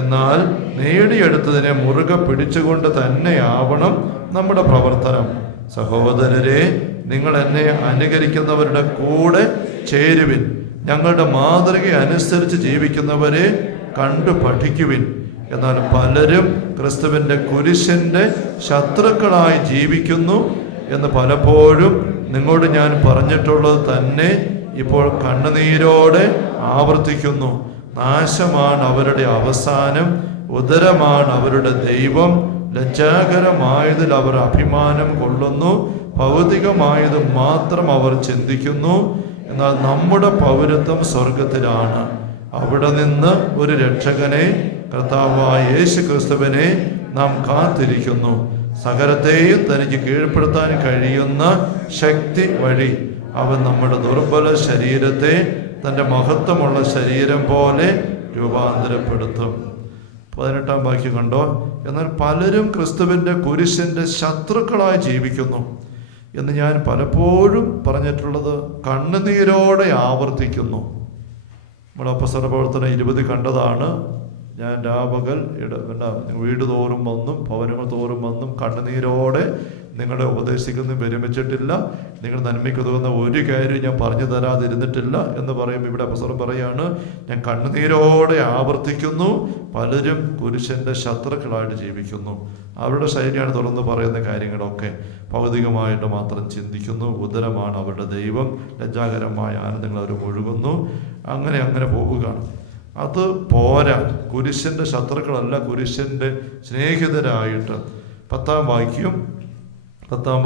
എന്നാൽ നേടിയെടുത്തതിനെ മുറുകെ പിടിച്ചുകൊണ്ട് തന്നെയാവണം നമ്മുടെ പ്രവർത്തനം. സഹോദരരെ, നിങ്ങൾ എന്നെ അനുകരിക്കുന്നവരുടെ കൂടെ ചേരുവിൻ. ഞങ്ങളുടെ മാതൃക അനുസരിച്ച് ജീവിക്കുന്നവരെ കണ്ടു പഠിക്കുവിൻ. എന്നാൽ പലരും ക്രിസ്തുവിൻ്റെ കുരിശിൻ്റെ ശത്രുക്കളായി ജീവിക്കുന്നു എന്ന് പലപ്പോഴും നിങ്ങളോട് ഞാൻ പറഞ്ഞിട്ടുള്ളത് തന്നെ ഇപ്പോൾ കണ്ണുനീരോടെ ആവർത്തിക്കുന്നു. നാശമാണ് അവരുടെ അവസാനം, ഉദരമാണ് അവരുടെ ദൈവം. ലജ്ജാകരമായതിൽ അവർ അഭിമാനം കൊള്ളുന്നു, ഭൗതികമായത് മാത്രം അവർ ചിന്തിക്കുന്നു. എന്നാൽ നമ്മുടെ പൗരത്വം സ്വർഗത്തിലാണ്. അവിടെ നിന്ന് ഒരു രക്ഷകനെ, കർത്താവായ യേശു ക്രിസ്തുവിനെ നാം കാത്തിരിക്കുന്നു. സകലത്തെയും തനിക്ക് കീഴ്പ്പെടുത്താൻ കഴിയുന്ന ശക്തി വഴി അവൻ നമ്മുടെ ദുർബല ശരീരത്തെ തൻ്റെ മഹത്വമുള്ള ശരീരം പോലെ രൂപാന്തരപ്പെടുത്തും. 18-ാം വാക്യം കണ്ടോ? എന്നാൽ പലരും ക്രിസ്തുവിൻ്റെ കുരിശിൻ്റെ ശത്രുക്കളായി ജീവിക്കുന്നു എന്ന് ഞാൻ പലപ്പോഴും പറഞ്ഞിട്ടുള്ളത് കണ്ണുനീരോടെ ആവർത്തിക്കുന്നു. നമ്മുടെ അപ്പോസ്തല പ്രവർത്തനം 20 കണ്ടതാണ്. ഞാൻ രാപകൽ വീട് തോറും വന്നും ഭവനങ്ങൾ തോറും വന്നും കണ്ണുനീരോടെ നിങ്ങളെ ഉപദേശിക്കുന്നു വിരമിച്ചിട്ടില്ല. നിങ്ങൾ നന്മയ്ക്ക് ഉതകുന്ന ഒരു കാര്യം ഞാൻ പറഞ്ഞു തരാതിരുന്നിട്ടില്ല എന്ന് പറയുമ്പോൾ ഇവിടെ അപ്പസ്തലൻ പറയാണ്, ഞാൻ കണ്ണുനീരോടെ ആവർത്തിക്കുന്നു, പലരും കുരിശന്റെ ശത്രുക്കളായിട്ട് ജീവിക്കുന്നു. അവരുടെ ശൈലിയാണ് തുറന്ന് പറയുന്ന കാര്യങ്ങളൊക്കെ ഭൗതികമായിട്ട് മാത്രം ചിന്തിക്കുന്നു. ഉദരമാണ് അവരുടെ ദൈവം, ലജ്ജാകരമായ ആനന്ദങ്ങൾ അവർ മുഴുകുന്നു. അങ്ങനെ പോവുകയാണ്. അത് പോരാ. കുരിശന്റെ ശത്രുക്കളല്ല, കുരിശന്റെ സ്നേഹിതരായിട്ട് 10-ാം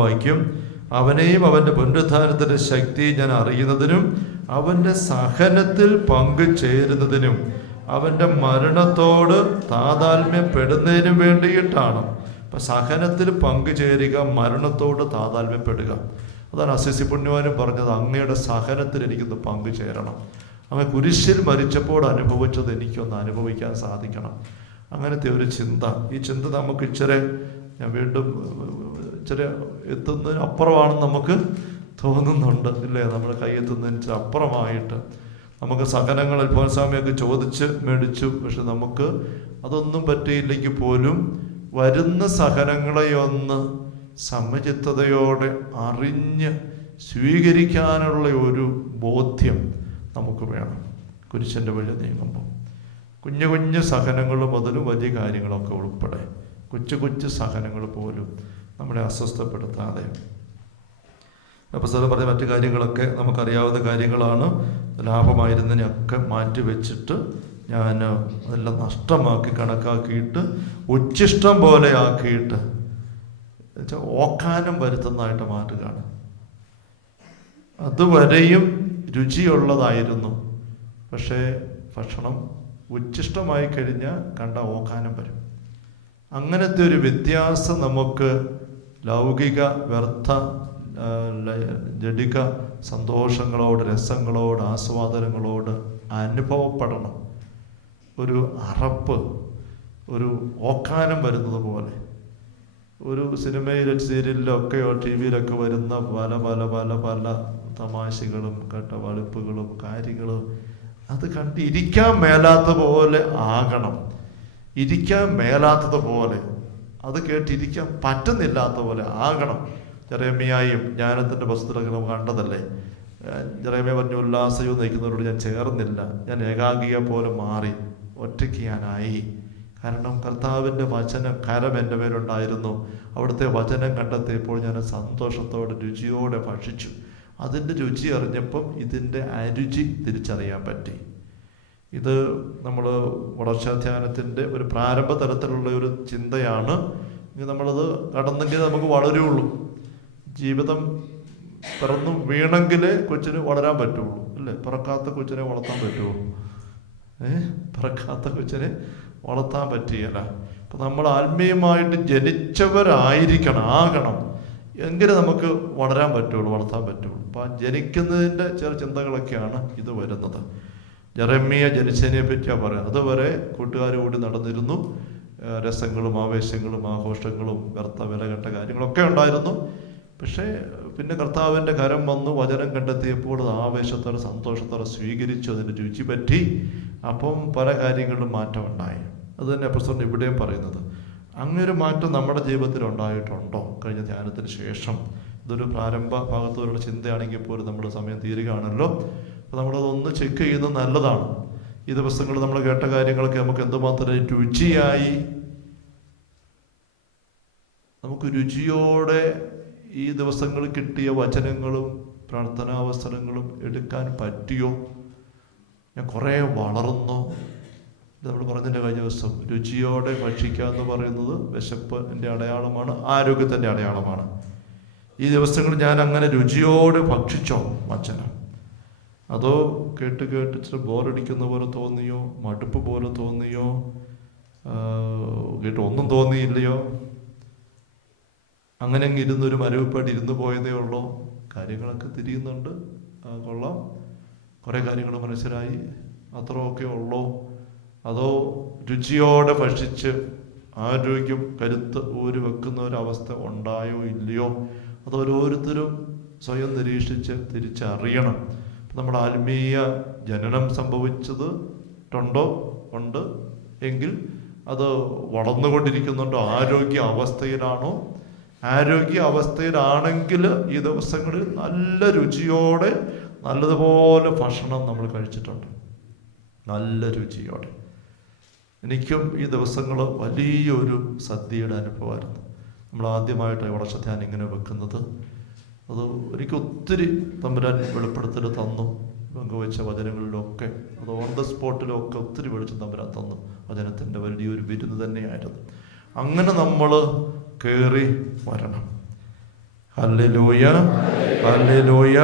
വാക്യം അവനെയും അവൻ്റെ പുനരുത്ഥാനത്തിൻ്റെ ശക്തി ഞാൻ അറിയുന്നതിനും അവൻ്റെ സഹനത്തിൽ പങ്കുചേരുന്നതിനും അവൻ്റെ മരണത്തോട് താതാത്മ്യപ്പെടുന്നതിനും വേണ്ടിയിട്ടാണ്. അപ്പം സഹനത്തിൽ പങ്കുചേരുക, മരണത്തോട് താതാത്മ്യപ്പെടുക. അതാണ് അസ്സിസി പുണ്യവാനും പറഞ്ഞത്, അങ്ങയുടെ സഹനത്തിൽ എനിക്കൊന്ന് പങ്കുചേരണം. അങ്ങ് കുരിശിൽ മരിച്ചപ്പോൾ അനുഭവിച്ചത് എനിക്കൊന്ന് അനുഭവിക്കാൻ സാധിക്കണം. അങ്ങനത്തെ ഒരു ചിന്ത. ഈ ചിന്ത നമുക്ക് ഞാൻ വീണ്ടും ഇച്ചിരി എത്തുന്നതിന് അപ്പുറമാണെന്ന് നമുക്ക് തോന്നുന്നുണ്ട്, ഇല്ലേ? നമ്മൾ കൈ എത്തുന്നതിന് അപ്പുറമായിട്ട് നമുക്ക് സഹനങ്ങൾ അൽഫോൻസാമിയൊക്കെ ചോദിച്ച് മേടിച്ചു. പക്ഷെ നമുക്ക് അതൊന്നും പറ്റിയില്ലെങ്കിൽ പോലും വരുന്ന സഹനങ്ങളെ ഒന്ന് സമചിത്തതയോടെ അറിഞ്ഞ് സ്വീകരിക്കാനുള്ള ഒരു ബോധ്യം നമുക്ക് വേണം. കുരിശൻ്റെ വഴി നീങ്ങുമ്പോൾ കുഞ്ഞു കുഞ്ഞു സഹനങ്ങൾ മുതൽ വലിയ കാര്യങ്ങളൊക്കെ ഉൾപ്പെടെ കൊച്ചു സഹനങ്ങൾ പോലും നമ്മളെ അസ്വസ്ഥപ്പെടുത്താതെ. അപ്പോസ്തലൻ പറഞ്ഞ മറ്റു കാര്യങ്ങളൊക്കെ നമുക്കറിയാവുന്ന കാര്യങ്ങളാണ്. ലാഭമായിരുന്നതിനൊക്കെ മാറ്റി വെച്ചിട്ട് ഞാൻ അതെല്ലാം നഷ്ടമാക്കി കണക്കാക്കിയിട്ട് ഉച്ഛിഷ്ടം പോലെ ആക്കിയിട്ട് ഓക്കാനം വരുത്തുന്നതായിട്ട് മാറ്റുകയാണ്. അതുവരെയും രുചിയുള്ളതായിരുന്നു, പക്ഷേ ഭക്ഷണം ഉച്ഛിഷ്ടമായി കഴിഞ്ഞാൽ കണ്ട ഓക്കാനം വരും. അങ്ങനത്തെ ഒരു വ്യത്യാസം നമുക്ക് ലൗകിക വ്യർത്ഥ ജഡിക സന്തോഷങ്ങളോട്, രസങ്ങളോട്, ആസ്വാദനങ്ങളോട് അനുഭവപ്പെടണം. ഒരു അറപ്പ്, ഒരു ഓക്കാനം വരുന്നത് പോലെ. ഒരു സിനിമയിലും സീരിയലിലൊക്കെയോ ടി വിയിലൊക്കെ വരുന്ന പല പല പല പല തമാശകളും വളിപ്പുകളും കാര്യങ്ങളും അത് കണ്ട് ഇരിക്കാൻ മേലാത്ത പോലെ ആകണം. ഇരിക്കാൻ മേലാത്തത് പോലെ, അത് കേട്ടിരിക്കാൻ പറ്റുന്നില്ലാത്ത പോലെ ആകണം. ജെറേമിയായും ജ്ഞാനത്തിൻ്റെ പുസ്തകങ്ങളും കണ്ടതല്ലേ. ജെറേമിയ പറഞ്ഞു, ഉല്ലാസവും നയിക്കുന്നവരോട് ഞാൻ ചേർന്നില്ല, ഞാൻ ഏകാംഗിയെ പോലെ മാറി, ഒറ്റയ്ക്ക് ഞാനായി. കാരണം കർത്താവിൻ്റെ വചനം കരം എൻ്റെ മേലുണ്ടായിരുന്നു. അവിടുത്തെ വചനം കണ്ടെത്തിയപ്പോൾ ഞാൻ സന്തോഷത്തോടെ രുചിയോടെ ഭക്ഷിച്ചു. അതിൻ്റെ രുചി അറിഞ്ഞപ്പം ഇതിൻ്റെ അരുചി തിരിച്ചറിയാൻ പറ്റി. ഇത് നമ്മൾ വളർച്ചാധ്യാനത്തിൻ്റെ ഒരു പ്രാരംഭ തലത്തിലുള്ള ഒരു ചിന്തയാണ്. ഇനി നമ്മളത് കടന്നെങ്കിൽ നമുക്ക് വളരുള്ളൂ. ജീവിതം പിറന്നു വീണെങ്കിലേ കൊച്ചിന് വളരാൻ പറ്റുള്ളൂ, അല്ലേ? പിറക്കാത്ത കൊച്ചിനെ വളർത്താൻ പറ്റുമോ? പിറക്കാത്ത കൊച്ചിനെ വളർത്താൻ പറ്റിയല്ല. അപ്പം നമ്മൾ ആത്മീയമായിട്ട് ആകണം, എങ്കിലേ നമുക്ക് വളരാൻ പറ്റുള്ളൂ, വളർത്താൻ പറ്റുള്ളൂ. അപ്പം ജനിക്കുന്നതിൻ്റെ ചില ചിന്തകളൊക്കെയാണ് ഇത് വരുന്നത്. ജെറമ്യ ജനിച്ചതിനെ പറ്റിയാണ് പറയുന്നത്. അതുവരെ കൂട്ടുകാർ കൂടി നടന്നിരുന്നു. രസങ്ങളും ആവേശങ്ങളും ആഘോഷങ്ങളും വ്യർത്ഥ വിലകെട്ട കാര്യങ്ങളൊക്കെ ഉണ്ടായിരുന്നു. പക്ഷേ പിന്നെ കർത്താവിൻ്റെ കരം വന്നു, വചനം കണ്ടെത്തിയപ്പോൾ അത് ആവേശത്തോടെ സന്തോഷത്തോടെ സ്വീകരിച്ചു, അതിൻ്റെ രുചി പറ്റി. അപ്പം പല കാര്യങ്ങളിലും മാറ്റം ഉണ്ടായി. അത് തന്നെ അപ്പോസ്തലൻ ഇവിടെയും പറയുന്നത്. അങ്ങനൊരു മാറ്റം നമ്മുടെ ജീവിതത്തിൽ ഉണ്ടായിട്ടുണ്ടോ കഴിഞ്ഞ ധ്യാനത്തിന് ശേഷം? ഇതൊരു പ്രാരംഭ ഭാഗത്തോടുള്ള ചിന്തയാണെങ്കിൽ പോലും നമ്മുടെ സമയം തീരുകയാണല്ലോ. അപ്പോൾ നമ്മളതൊന്ന് ചെക്ക് ചെയ്യുന്നത് നല്ലതാണ്. ഈ ദിവസങ്ങളിൽ നമ്മൾ കേട്ട കാര്യങ്ങളൊക്കെ നമുക്ക് എന്തുമാത്രം രുചിയായി, നമുക്ക് രുചിയോടെ ഈ ദിവസങ്ങളിൽ കിട്ടിയ വചനങ്ങളും പ്രാർത്ഥനാവസരങ്ങളും എടുക്കാൻ പറ്റിയോ? ഞാൻ കുറേ വളർന്നോ? നമ്മൾ പറഞ്ഞതിൻ്റെ കഴിഞ്ഞ ദിവസം രുചിയോടെ ഭക്ഷിക്കുക എന്ന് പറയുന്നത് വിശപ്പിൻ്റെ അടയാളമാണ്, ആരോഗ്യത്തിൻ്റെ അടയാളമാണ്. ഈ ദിവസങ്ങളിൽ ഞാൻ അങ്ങനെ രുചിയോടെ ഭക്ഷിച്ചോ വചനം? അതോ കേട്ട് ഇച്ചിരി ബോറടിക്കുന്ന പോലെ തോന്നിയോ? മടുപ്പ് പോലെ തോന്നിയോ? കേട്ട് ഒന്നും തോന്നിയില്ലയോ? അങ്ങനെ അങ്ങ് ഇരുന്നൊരു മരവിപ്പായിട്ട് ഇരുന്ന് പോയതേ ഉള്ളൂ? കാര്യങ്ങളൊക്കെ തിരിയുന്നുണ്ട്, കൊള്ളാം, കുറേ കാര്യങ്ങൾ മനസ്സിലായി, അത്രയൊക്കെ ഉള്ളോ? അതോ രുചിയോടെ ഭക്ഷിച്ച് ആരോഗ്യം കരുത്ത് ഊരി വെക്കുന്ന ഒരവസ്ഥ ഉണ്ടായോ ഇല്ലയോ? അത് ഓരോരുത്തരും സ്വയം നിരീക്ഷിച്ച് തിരിച്ചറിയണം. നമ്മുടെ ആത്മീയ ജനനം സംഭവിച്ചത് ഉണ്ട്, എങ്കിൽ അത് വളർന്നുകൊണ്ടിരിക്കുന്നുണ്ടോ? ആരോഗ്യ അവസ്ഥയിലാണോ? ആരോഗ്യ അവസ്ഥയിലാണെങ്കിൽ ഈ ദിവസങ്ങളിൽ നല്ല രുചിയോടെ നല്ലതുപോലെ ഭക്ഷണം നമ്മൾ കഴിച്ചിട്ടുണ്ട്, നല്ല രുചിയോടെ. എനിക്കും ഈ ദിവസങ്ങൾ വലിയൊരു സദ്യയുടെ അനുഭവമായിരുന്നു. നമ്മൾ ആദ്യമായിട്ട് വളർച്ചധ്യാനം ഇങ്ങനെ വെക്കുന്നത്. അത് എനിക്ക് ഒത്തിരി തമ്പുരാൻ വെളിപ്പെടുത്തൽ തന്നു. പങ്കുവെച്ച വചനങ്ങളിലൊക്കെ, അത് ഓൺ ദ സ്പോട്ടിലൊക്കെ ഒത്തിരി വെളിച്ചം തമ്പുരാൻ തന്നു. വചനത്തിൻ്റെ വലിയൊരു വിരുന്ന് തന്നെയായിരുന്നു. അങ്ങനെ നമ്മൾ കയറി വരണം. Hallelujah, hallelujah.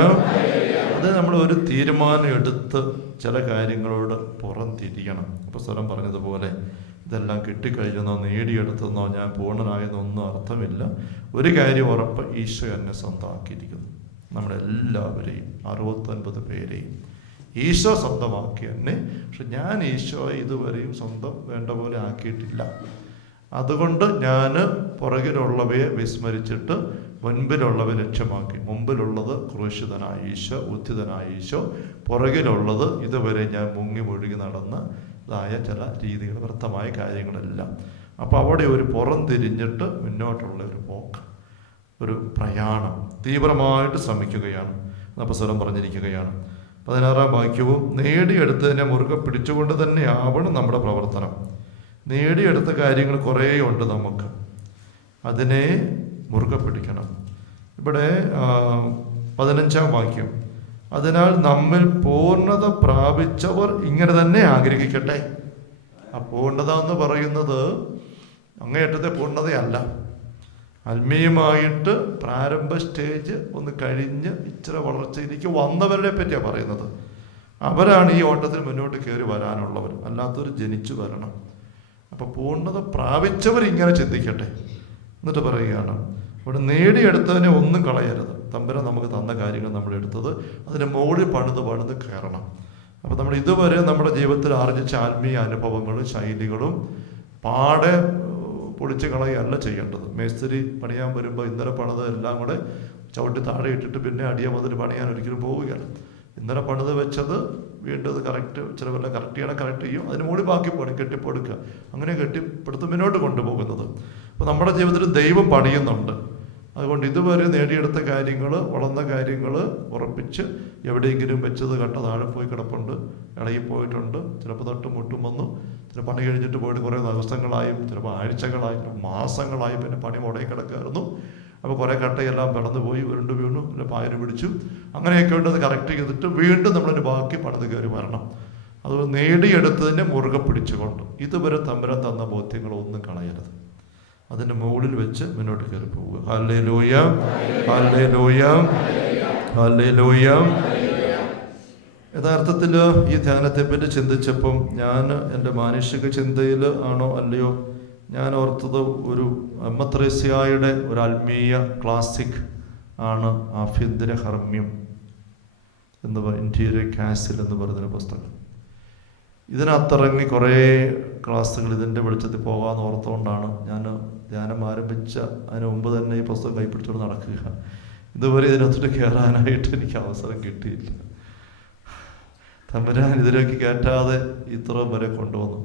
അത് നമ്മൾ ഒരു തീരുമാനം എടുത്ത് ചില കാര്യങ്ങളോട് പുറംതിരിയണം. പുസ്തകം പറഞ്ഞതുപോലെ ഇതെല്ലാം കിട്ടിക്കഴിഞ്ഞെന്നോ നേടിയെടുത്തെന്നോ ഞാൻ പൂർണ്ണനായെന്നൊന്നും അർത്ഥമില്ല. ഒരു കാര്യം ഉറപ്പ്, ഈശോ എന്നെ സ്വന്തമാക്കിയിരിക്കുന്നു. നമ്മളെല്ലാവരെയും 69 പേരെയും ഈശോ സ്വന്തമാക്കി എന്നെ. പക്ഷെ ഞാൻ ഈശോയെ ഇതുവരെയും സ്വന്തം വേണ്ട പോലെ ആക്കിയിട്ടില്ല. അതുകൊണ്ട് ഞാൻ പുറകിലുള്ളവയെ വിസ്മരിച്ചിട്ട് മുൻപിലുള്ളവയെ ലക്ഷ്യമാക്കി. മുമ്പിലുള്ളത് ക്രൂശിതനായ ഈശോ, ഉദ്ധിതനായ ഈശോ. പുറകിലുള്ളത് ഇതുവരെ ഞാൻ മുങ്ങി മുഴുകി നടന്നതായ ചില രീതികൾ, വ്യർത്ഥമായ കാര്യങ്ങളെല്ലാം. അപ്പോൾ അവിടെ ഒരു പുറം തിരിഞ്ഞിട്ട് മുന്നോട്ടുള്ള ഒരു പോക്ക്, ഒരു പ്രയാണം തീവ്രമായിട്ട് ശ്രമിക്കുകയാണ്. പുസ്തകം പറഞ്ഞിരിക്കുകയാണ്. 16-ാം വാക്യവും, നേടിയെടുത്തതിനെ മുറുകെ പിടിച്ചുകൊണ്ട് തന്നെ ആവണം നമ്മുടെ പ്രവർത്തനം. നേടിയെടുത്ത കാര്യങ്ങൾ കുറേ ഉണ്ട് നമുക്ക്, അതിനെ മുറുകെ പിടിക്കണം. ഇവിടെ 15-ാം വാക്യം, അതിനാൽ നമ്മിൽ പൂർണ്ണത പ്രാപിച്ചവർ ഇങ്ങനെ തന്നെ ആഗ്രഹിക്കട്ടെ. ആ പൂർണ്ണത എന്ന് പറയുന്നത് അങ്ങേയറ്റത്തെ പൂർണ്ണതയല്ല. ആത്മീയമായിട്ട് പ്രാരംഭ സ്റ്റേജ് ഒന്ന് കഴിഞ്ഞ് ഇച്ചിരി വളർച്ചയിലേക്ക് വന്നവരുടെ പറ്റിയാണ് പറയുന്നത്. അവരാണ് ഈ ഓട്ടത്തിൽ മുന്നോട്ട് കയറി വരാനുള്ളവർ, അല്ലാത്തവർ ജനിച്ചു വരണം. അപ്പോൾ പൂർണ്ണത പ്രാപിച്ചവർ ഇങ്ങനെ ചിന്തിക്കട്ടെ. എന്നിട്ട് പറയുകയാണ്, ഇവിടെ നേടിയെടുത്തതിനെ ഒന്നും കളയരുത്. തമ്പുരാൻ നമുക്ക് തന്ന കാര്യങ്ങൾ നമ്മൾ എടുത്തത് അതിന് മുകളിൽ പണിത് കയറണം. അപ്പോൾ നമ്മൾ ഇതുവരെ നമ്മുടെ ജീവിതത്തിൽ ആർജിച്ച ആത്മീയ അനുഭവങ്ങളും ശൈലികളും പാടെ പൊളിച്ച് കളയല്ല ചെയ്യേണ്ടത്. മേസ്തിരി പണിയാൻ വരുമ്പോൾ ഇന്നലെ പണിത് എല്ലാം കൂടെ ചവിട്ടി താഴെ ഇട്ടിട്ട് പിന്നെ അടിയ മുതൽ പണിയാൻ ഒരിക്കലും പോവുകയാണ്. ഇന്നലെ പണിത് വെച്ചത് വീണ്ടും അത് കറക്റ്റ്, ചിലവെല്ലാം കറക്റ്റ് ചെയ്യണം, കറക്റ്റ് ചെയ്യും, അതിന് മുകളിൽ ബാക്കി പണി കെട്ടിപ്പൊടുക്കുക, അങ്ങനെ കെട്ടിപ്പടുത്ത് മുന്നോട്ട് കൊണ്ടുപോകുന്നത്. അപ്പോൾ നമ്മുടെ ജീവിതത്തിൽ ദൈവം പണിയുന്നുണ്ട്. അതുകൊണ്ട് ഇതുവരെ നേടിയെടുത്ത കാര്യങ്ങൾ, വളർന്ന കാര്യങ്ങൾ ഉറപ്പിച്ച് എവിടെയെങ്കിലും വെച്ചത് കണ്ട താഴെ പോയി കിടപ്പുണ്ട്, ഇളകിപ്പോയിട്ടുണ്ട്, ചിലപ്പോൾ തൊട്ടും മുട്ടും വന്നു, ചില പണി കഴിഞ്ഞിട്ട് പോയിട്ട് കുറേ ദിവസങ്ങളായും ചിലപ്പോൾ ആഴ്ചകളായും ചിലപ്പോൾ മാസങ്ങളായും പിന്നെ പണി മുടങ്ങി കിടക്കായിരുന്നു. അപ്പോൾ കുറേ കട്ടയെല്ലാം പിളർന്നു പോയി, ഉരുണ്ട് വീണു, പിന്നെ പായന് പിടിച്ചു, അങ്ങനെയൊക്കെ ഉണ്ടത് കറക്റ്റ് ചെയ്തിട്ട് വീണ്ടും നമ്മളതിന് ബാക്കി പണിത് കയറി വരണം. അത് നേടിയെടുത്തതിനെ മുറുകെ പിടിച്ചുകൊണ്ട് ഇതുവരെ തമ്പുരാൻ തന്ന ബോധ്യങ്ങളൊന്നും കളയരുത്, അതിൻ്റെ മുകളിൽ വെച്ച് മുന്നോട്ട് കയറി പോവുക. Hallelujah, hallelujah, hallelujah. യഥാർത്ഥത്തിൽ ഈ ധ്യാനത്തെപ്പറ്റി ചിന്തിച്ചപ്പം ഞാൻ എൻ്റെ മാനുഷിക ചിന്തയിൽ ആണോ അല്ലയോ ഞാൻ ഓർത്തത്, ഒരു അമ്മ ത്രേസ്യായുടെ ഒരു ആത്മീയ ക്ലാസിക് ആണ് ആഭ്യന്തര ഹർമ്മ്യം ഇന്റീരിയർ കാസിൽ എന്ന് പറയുന്നൊരു പുസ്തകം. ഇതിനകത്തിറങ്ങി കുറേ ക്ലാസ്സുകൾ ഇതിൻ്റെ വെളിച്ചത്തിൽ പോകാമെന്ന് ഓർത്തുകൊണ്ടാണ് ഞാൻ ധ്യാനം ആരംഭിച്ച അതിന് മുമ്പ് തന്നെ ഈ പുസ്തകം കൈപ്പിടിച്ചുകൊണ്ട് നടക്കുക. ഇതുവരെ ഇതിനകത്തോട്ട് കയറാനായിട്ട് എനിക്ക് അവസരം കിട്ടിയില്ല. തമ്പുരാൻ ഇതിലേക്ക് കയറ്റാതെ ഇത്ര വരെ കൊണ്ടുവന്നു.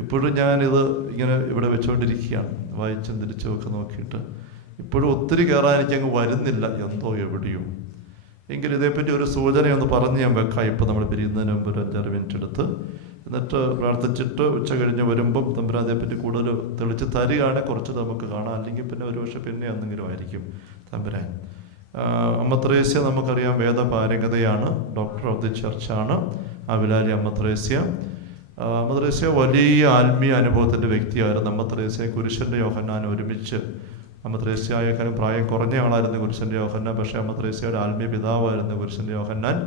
ഇപ്പോഴും ഞാനിത് ഇങ്ങനെ ഇവിടെ വെച്ചുകൊണ്ടിരിക്കുകയാണ്, വായിച്ചും തിരിച്ചും ഒക്കെ നോക്കിയിട്ട്. ഇപ്പോഴും ഒത്തിരി കയറാൻ എനിക്കങ്ങ് വരുന്നില്ല, എന്തോ എവിടെയോ. എങ്കിലും ഇതേപ്പറ്റി ഒരു സൂചനയൊന്ന് പറഞ്ഞ് ഞാൻ വെക്കാം. ഇപ്പോൾ നമ്മൾ പിരിയുന്നതിന് മുമ്പ് ഒരു 5-6 മിനിറ്റ് എടുത്ത് എന്നിട്ട് പ്രാർത്ഥിച്ചിട്ട് ഉച്ച കഴിഞ്ഞ് വരുമ്പം തമ്പുരാൻ അതേപ്പറ്റി കൂടുതൽ തെളിച്ച് തരികയാണെങ്കിൽ കുറച്ച് നമുക്ക് കാണാം, അല്ലെങ്കിൽ പിന്നെ ഒരു പക്ഷേ പിന്നെ എന്തെങ്കിലും ആയിരിക്കും തമ്പുരാൻ. അമ്മ ത്രേസ്യ നമുക്കറിയാം വേദപാരംഗതയാണ്, ഡോക്ടർ ഓഫ് ദി ചർച്ചാണ് അവിലാരി അമ്മ ത്രേസ്യ. അമ്മ ത്രേസ്യ വലിയ ആത്മീയ അനുഭവത്തിൻ്റെ വ്യക്തിയായിരുന്നു. അമ്മ ത്രേസ്യ കുരിശൻ്റെ യോഹന്നാൻ ഒരുമിച്ച്, അമ്മ ത്രേസ്യയേക്കാളും പ്രായം കുറഞ്ഞ ആളായിരുന്നു കുരിശൻ്റെ യോഹന്നാൻ, പക്ഷേ അമ്മ ത്രേസ്യയുടെ ആത്മീയ പിതാവായിരുന്നു കുരിശൻ്റെ യോഹന്നാൻ.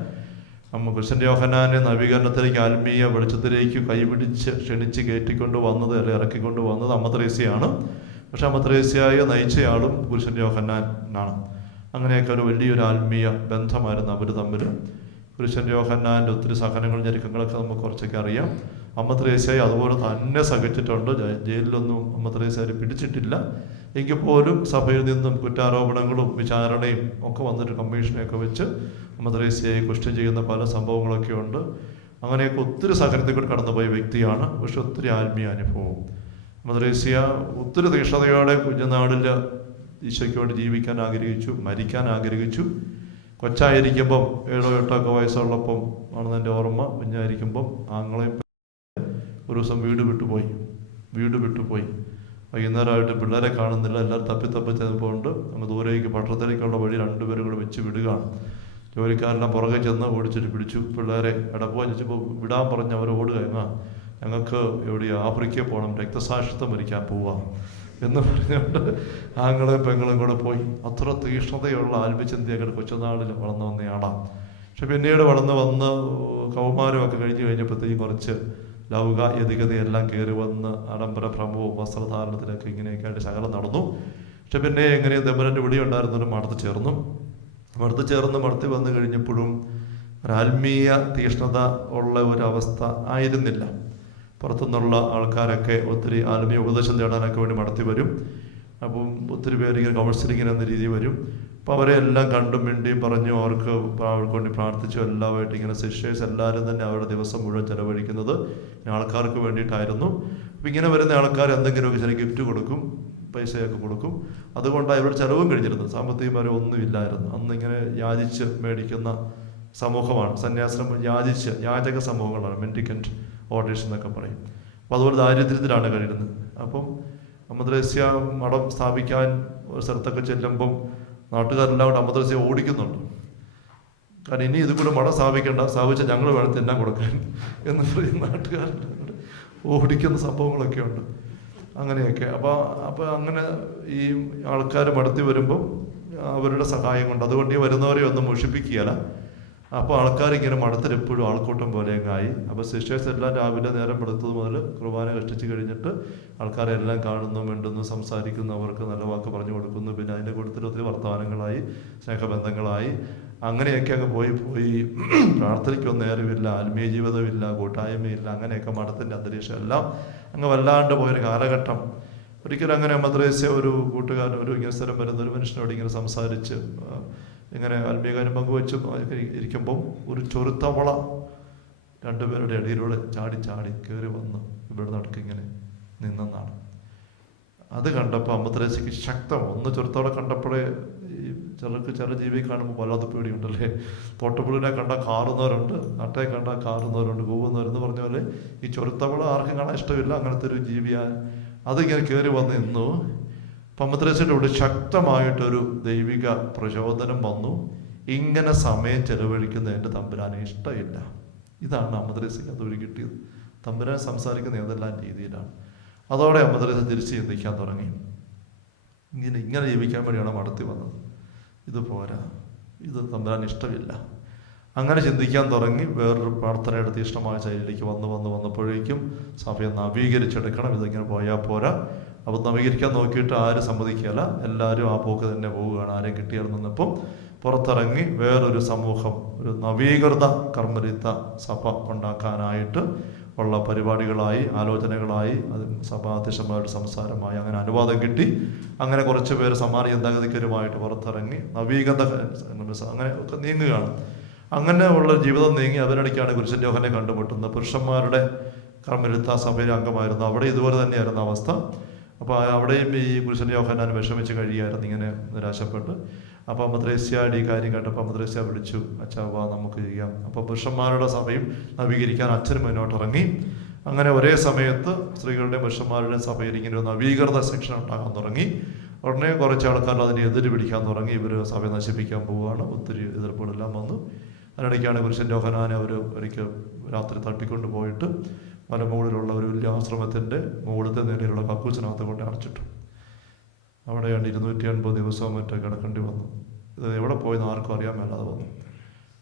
കുരിശൻ്റെ യോഹന്നാനെ നവീകരണത്തിലേക്ക്, ആത്മീയ വെളിച്ചത്തിലേക്ക് കൈപിടിച്ച് ക്ഷണിച്ച് കയറ്റിക്കൊണ്ട് വന്നത്, അല്ലെങ്കിൽ ഇറക്കിക്കൊണ്ട് വന്നത് അമ്മ ത്രേസ്യയാണ്. പക്ഷെ അമ്മ ത്രേസ്യയെ നയിച്ചയാളും കുരിശൻ്റെ യോഹന്നാനാണ്. അങ്ങനെയൊക്കെ ഒരു വലിയൊരു ആത്മീയ ബന്ധമായിരുന്നു അവർ തമ്മിൽ. കുരിശൻ്റെ യോഹന്നാൻ്റെ ഒത്തിരി സഹനങ്ങളും ഞെരുക്കങ്ങളൊക്കെ നമുക്ക് കുറച്ചൊക്കെ അറിയാം. അമ്മ ത്രേസ്യയെ അതുപോലെ തന്നെ സഹിച്ചിട്ടുണ്ട്. ജയിലിലൊന്നും അമ്മ ത്രേസ്യയെ പിടിച്ചിട്ടില്ല. എങ്കിൽ പോലും സഭയിൽ നിന്നും കുറ്റാരോപണങ്ങളും വിചാരണയും ഒക്കെ വന്നിട്ട് കമ്മീഷനെയൊക്കെ വെച്ച് അമ്മ ത്രേസ്യയെ കുറ്റം ചെയ്യുന്ന പല സംഭവങ്ങളൊക്കെ ഉണ്ട്. അങ്ങനെയൊക്കെ ഒത്തിരി സാഹചര്യത്തിൽ കൂടി കടന്നുപോയ വ്യക്തിയാണ്. പക്ഷെ ഒത്തിരി ആത്മീയ അനുഭവം. മദ്രേസ്യ ഒത്തിരി തീക്ഷ്ണതയോടെ കുഞ്ഞുനാളിൽ ഈശോയ്ക്ക് വേണ്ടി ജീവിക്കാൻ ആഗ്രഹിച്ചു, മരിക്കാൻ ആഗ്രഹിച്ചു. കൊച്ചായിരിക്കുമ്പം 7 8 ഒക്കെ വയസ്സുള്ളപ്പം ആണെന്ന് എൻ്റെ ഓർമ്മ. കുഞ്ഞായിരിക്കുമ്പം ആങ്ങളെയും ഒരു ദിവസം വീട് വിട്ടുപോയി. വൈകുന്നേരമായിട്ട് പിള്ളേരെ കാണുന്നില്ല, എല്ലാവരും തപ്പി ചെന്നപ്പോണ്ട് അങ്ങ് ദൂരേക്ക് പട്ടണത്തിലേക്കുള്ള വഴി 2 പേരും കൂടെ വെച്ച് വിടുകയാണ്. ജോലിക്കാരെല്ലാം പുറകെ ചെന്ന് ഓടിച്ചിട്ട് പിടിച്ചു. പിള്ളേരെ എടപ്പോ ചോദിച്ചപ്പോൾ വിടാൻ പറഞ്ഞ് അവർ ഓടുക. ഞങ്ങൾക്ക് എവിടെയോ ആഫ്രിക്കയിൽ പോകണം, രക്തസാക്ഷിത്വം വരിക്കാൻ പോവാം എന്ന് പറഞ്ഞുകൊണ്ട് ആങ്ങളും പെങ്ങളും കൂടെ പോയി. അത്ര തീക്ഷ്ണതയുള്ള ആത്മചിന്തയൊക്കെ കൊച്ചുനാളിൽ വളർന്നു വന്നയാളാണ്. പക്ഷെ പിന്നീട് വളർന്നു വന്ന് കൗമാരമൊക്കെ കഴിഞ്ഞ് കഴിഞ്ഞപ്പോഴത്തേക്കും കുറച്ച് ലൗക യതികതയെല്ലാം കയറി വന്ന് ആഡംബര ഭ്രമവും വസ്ത്രധാരണത്തിലൊക്കെ ഇങ്ങനെയൊക്കെ ആയിട്ട് ശകലം നടന്നു. പക്ഷെ പിന്നെ എങ്ങനെയും ദമ്പരൻ്റെ വിളി ഉണ്ടായിരുന്നൊരു മടത്ത് ചേർന്ന് മടത്തി വന്നു കഴിഞ്ഞപ്പോഴും ഒരാത്മീയ തീക്ഷ്ണത ഉള്ള ഒരവസ്ഥ ആയിരുന്നില്ല. പുറത്തുനിന്നുള്ള ആൾക്കാരൊക്കെ ഒത്തിരി ആത്മീയ ഉപദേശം തേടാനൊക്കെ വേണ്ടി മടത്തി വരും. അപ്പം ഒത്തിരി പേര് ഇങ്ങനെ കൗൺസിലിങ്ങിന് എന്ന രീതി വരും. അപ്പോൾ അവരെ എല്ലാം കണ്ടും മിണ്ടിയും പറഞ്ഞു അവർക്ക് വേണ്ടി പ്രാർത്ഥിച്ചു. എല്ലാമായിട്ട് ഇങ്ങനെ സിസ്റ്റേഴ്സ് എല്ലാവരും തന്നെ അവരുടെ ദിവസം മുഴുവൻ ചെലവഴിക്കുന്നത് ആൾക്കാർക്ക് വേണ്ടിയിട്ടായിരുന്നു. അപ്പം ഇങ്ങനെ വരുന്ന ആൾക്കാർ എന്തെങ്കിലുമൊക്കെ ചെറിയ ഗിഫ്റ്റ് കൊടുക്കും, പൈസയൊക്കെ കൊടുക്കും. അതുകൊണ്ടാണ് ഇവരുടെ ചിലവും കഴിഞ്ഞിരുന്നത്. സാമ്പത്തികമായി ഒന്നുമില്ലായിരുന്നു. അന്ന് ഇങ്ങനെ യാചിച്ച് മേടിക്കുന്ന സമൂഹമാണ് സന്യാസം. യാചക സമൂഹങ്ങളാണ്, മെൻഡിക്കൻറ്റ് ഓർഡേഴ്സ് എന്നൊക്കെ പറയും. അപ്പോൾ അതുപോലെ ദാരിദ്ര്യത്തിലാണ് കഴിയുന്നത്. അപ്പം മദ്രസ്യ മഠം സ്ഥാപിക്കാൻ ഒരു സ്ഥലത്തൊക്കെ ചെല്ലുമ്പം നാട്ടുകാരെല്ലാം കൂടെ മദ്രസ്യ ഓടിക്കുന്നുണ്ട്. കാരണം ഇനി ഇത് കൂടെ മഠം സ്ഥാപിച്ചാൽ ഞങ്ങൾ വേണം തിന്നാൻ കൊടുക്കാൻ എന്ന് പറയും നാട്ടുകാരെല്ലാം കൂടെ ഓടിക്കുന്ന സംഭവങ്ങളൊക്കെ ഉണ്ട്. അങ്ങനെയൊക്കെ അപ്പോൾ അങ്ങനെ ഈ ആൾക്കാർ മടത്തി വരുമ്പം അവരുടെ സഹായം കൊണ്ട്, അതുകൊണ്ട് ഈ വരുന്നവരെ ഒന്നും മുഷിപ്പിക്കുകയല്ല. അപ്പോൾ ആൾക്കാരിങ്ങനെ മഠത്തിൽ എപ്പോഴും ആൾക്കൂട്ടം പോലെ ആയി. അപ്പോൾ സിസ്റ്റേഴ്സ് എല്ലാം രാവിലെ നേരം വെളുത്തത് മുതൽ കുർബാന കഷ്ടിച്ച് കഴിഞ്ഞിട്ട് ആൾക്കാരെല്ലാം കാണുന്നു, മിണ്ടുന്നു, സംസാരിക്കുന്നു, അവർക്ക് നല്ല വാക്ക് പറഞ്ഞു കൊടുക്കുന്നു. പിന്നെ അതിൻ്റെ കൂട്ടത്തിൽ ഒത്തിരി വർത്തമാനങ്ങളായി, സ്നേഹബന്ധങ്ങളായി. അങ്ങനെയൊക്കെ അങ്ങ് പോയി പ്രാർത്ഥനയ്ക്കൊന്നും നേരമില്ല, ആത്മീയ ജീവിതമില്ല, കൂട്ടായ്മയില്ല. അങ്ങനെയൊക്കെ മഠത്തിൻ്റെ അന്തരീക്ഷം എല്ലാം അങ്ങ് വല്ലാണ്ട് പോയൊരു കാലഘട്ടം. ഒരിക്കലും അങ്ങനെ മദ്രസ ഒരു കൂട്ടുകാരൻ, ഒരു ഇങ്ങനെ സ്ഥലം വരുന്ന ഒരു മനുഷ്യനോട് ഇങ്ങനെ സംസാരിച്ച് ഇങ്ങനെ ആത്മീയകാര്യം പങ്കുവെച്ച് ഇരിക്കുമ്പം ഒരു ചൊരുത്തവള 2 പേരുടെ ഇടയിലൂടെ ചാടി കയറി വന്ന് ഇവിടെ നടക്കിങ്ങനെ നിന്നെന്നാണ്. അത് കണ്ടപ്പോൾ മദ്രസയ്ക്ക് ശക്തം. ചൊരുത്തവള കണ്ടപ്പോഴേ ചില ജീവിയെ കാണുമ്പോൾ വല്ലാത്ത പേടിയുണ്ടല്ലേ. തോട്ടപ്പുള്ളിനെ കണ്ടാൽ കാറുന്നവരുണ്ട്, നട്ടയെ കണ്ടാൽ കാറുന്നവരുണ്ട്, കൂവുന്നവരെന്ന് പറഞ്ഞ പോലെ ഈ ചൊരുത്തവള ആർക്കും കാണാൻ ഇഷ്ടമില്ല. അങ്ങനത്തെ ഒരു ജീവിയാണ്. അതിങ്ങനെ കയറി വന്ന് നിന്നു. മദ്രസയുടെ ഉള്ളിൽ ശക്തമായിട്ടൊരു ദൈവിക പ്രചോദനം വന്നു. ഇങ്ങനെ സമയം ചെലവഴിക്കുന്ന എൻ്റെ തമ്പുരാനെ ഇഷ്ടമില്ല. ഇതാണ് മദ്രസയ്ക്ക് അതുവഴി കിട്ടിയത്. തമ്പുരാൻ സംസാരിക്കുന്ന ഏതെല്ലാം രീതിയിലാണ്. അതോടെ മദ്രസ തിരിച്ച് ചിന്തിക്കാൻ തുടങ്ങി. ഇങ്ങനെ ജീവിക്കാൻ വേണ്ടിയാണ് മടത്തി വന്നത്. ഇത് പോരാ, ഇത് തമ്പുരാൻ ഇഷ്ടമില്ല. അങ്ങനെ ചിന്തിക്കാൻ തുടങ്ങി. വേറൊരു പ്രാർത്ഥനയുടെ തീഷ്ണമായ ശൈലിയിലേക്ക് വന്നപ്പോഴേക്കും സഭയെ നവീകരിച്ചെടുക്കണം. ഇതിങ്ങനെ പോയാൽ പോരാ. അപ്പോൾ നവീകരിക്കാൻ നോക്കിയിട്ട് ആരും സമ്മതിക്കുകയല്ല. എല്ലാവരും ആ പോക്ക് തന്നെ പോവുകയാണ്. ആരെയും കിട്ടിയാൽ നിന്നപ്പം പുറത്തിറങ്ങി വേറൊരു സമൂഹം, ഒരു നവീകൃത കർമ്മരിത്ത സഭ ഉണ്ടാക്കാനായിട്ട് ഉള്ള പരിപാടികളായി, ആലോചനകളായി, അത് സഭാധ്യക്ഷന്മാരുടെ സംസാരമായി അങ്ങനെ അനുവാദം കിട്ടി. അങ്ങനെ കുറച്ച് പേര് സമാന ചിന്താഗതിക്കരുമായിട്ട് പുറത്തിറങ്ങി നവീകൃത അങ്ങനെ ഒക്കെ നീങ്ങുകയാണ്. അങ്ങനെ ഉള്ള ജീവിതം നീങ്ങി അതിനിടയ്ക്കാണ് കുരിശൻ യോഹനെ കണ്ടുമുട്ടുന്നത്. പുരുഷന്മാരുടെ കർമ്മരിത്ത സഭയിലെ അംഗമായിരുന്നു. അവിടെ ഇതുപോലെ തന്നെയായിരുന്നു അവസ്ഥ. അപ്പോൾ അവിടെയും ഈ കുരിശൻ യോഹന്നാൻ വിഷമിച്ച് കഴിയായിരുന്നു, ഇങ്ങനെ നിരാശപ്പെട്ട്. അപ്പോൾ മദ്രസ്യയുടെ ഈ കാര്യം കേട്ടപ്പോൾ മദ്രസ്യ വിളിച്ചു, അച്ഛാ വാ നമുക്ക് ചെയ്യാം. അപ്പോൾ പുരുഷന്മാരുടെ സഭയും നവീകരിക്കാൻ അച്ഛനും മുന്നോട്ട് ഇറങ്ങി. അങ്ങനെ ഒരേ സമയത്ത് സ്ത്രീകളുടെയും പുരുഷന്മാരുടെയും സഭയിൽ ഇങ്ങനെ ഒരു നവീകൃത സെക്ഷൻ ഉണ്ടാകാൻ തുടങ്ങി. ഉടനെ കുറച്ച് ആൾക്കാർ അതിനെ എതിര് പിടിക്കാൻ തുടങ്ങി. ഇവർ സഭയെ നശിപ്പിക്കാൻ പോവുകയാണ്. ഒത്തിരി എതിർപ്പുകളെല്ലാം വന്നു. അതിനിടയ്ക്കാണ് കുരിശൻ യോഹന്നാനെ അവർ ഒരിക്കൽ രാത്രി തട്ടിക്കൊണ്ട് പോയിട്ട് മലമുകളിലുള്ള ഒരു വലിയ ആശ്രമത്തിൻ്റെ മുകളിലത്തെ നിലയിലുള്ള കക്കൂസിനകത്ത് കൊണ്ട് അടച്ചിട്ടു. അവിടെയാണ് 280 ദിവസവും മറ്റോ കിടക്കേണ്ടി വന്നു. ഇത് എവിടെ പോയെന്ന് ആർക്കും അറിയാൻ മേലാതെ വന്നു.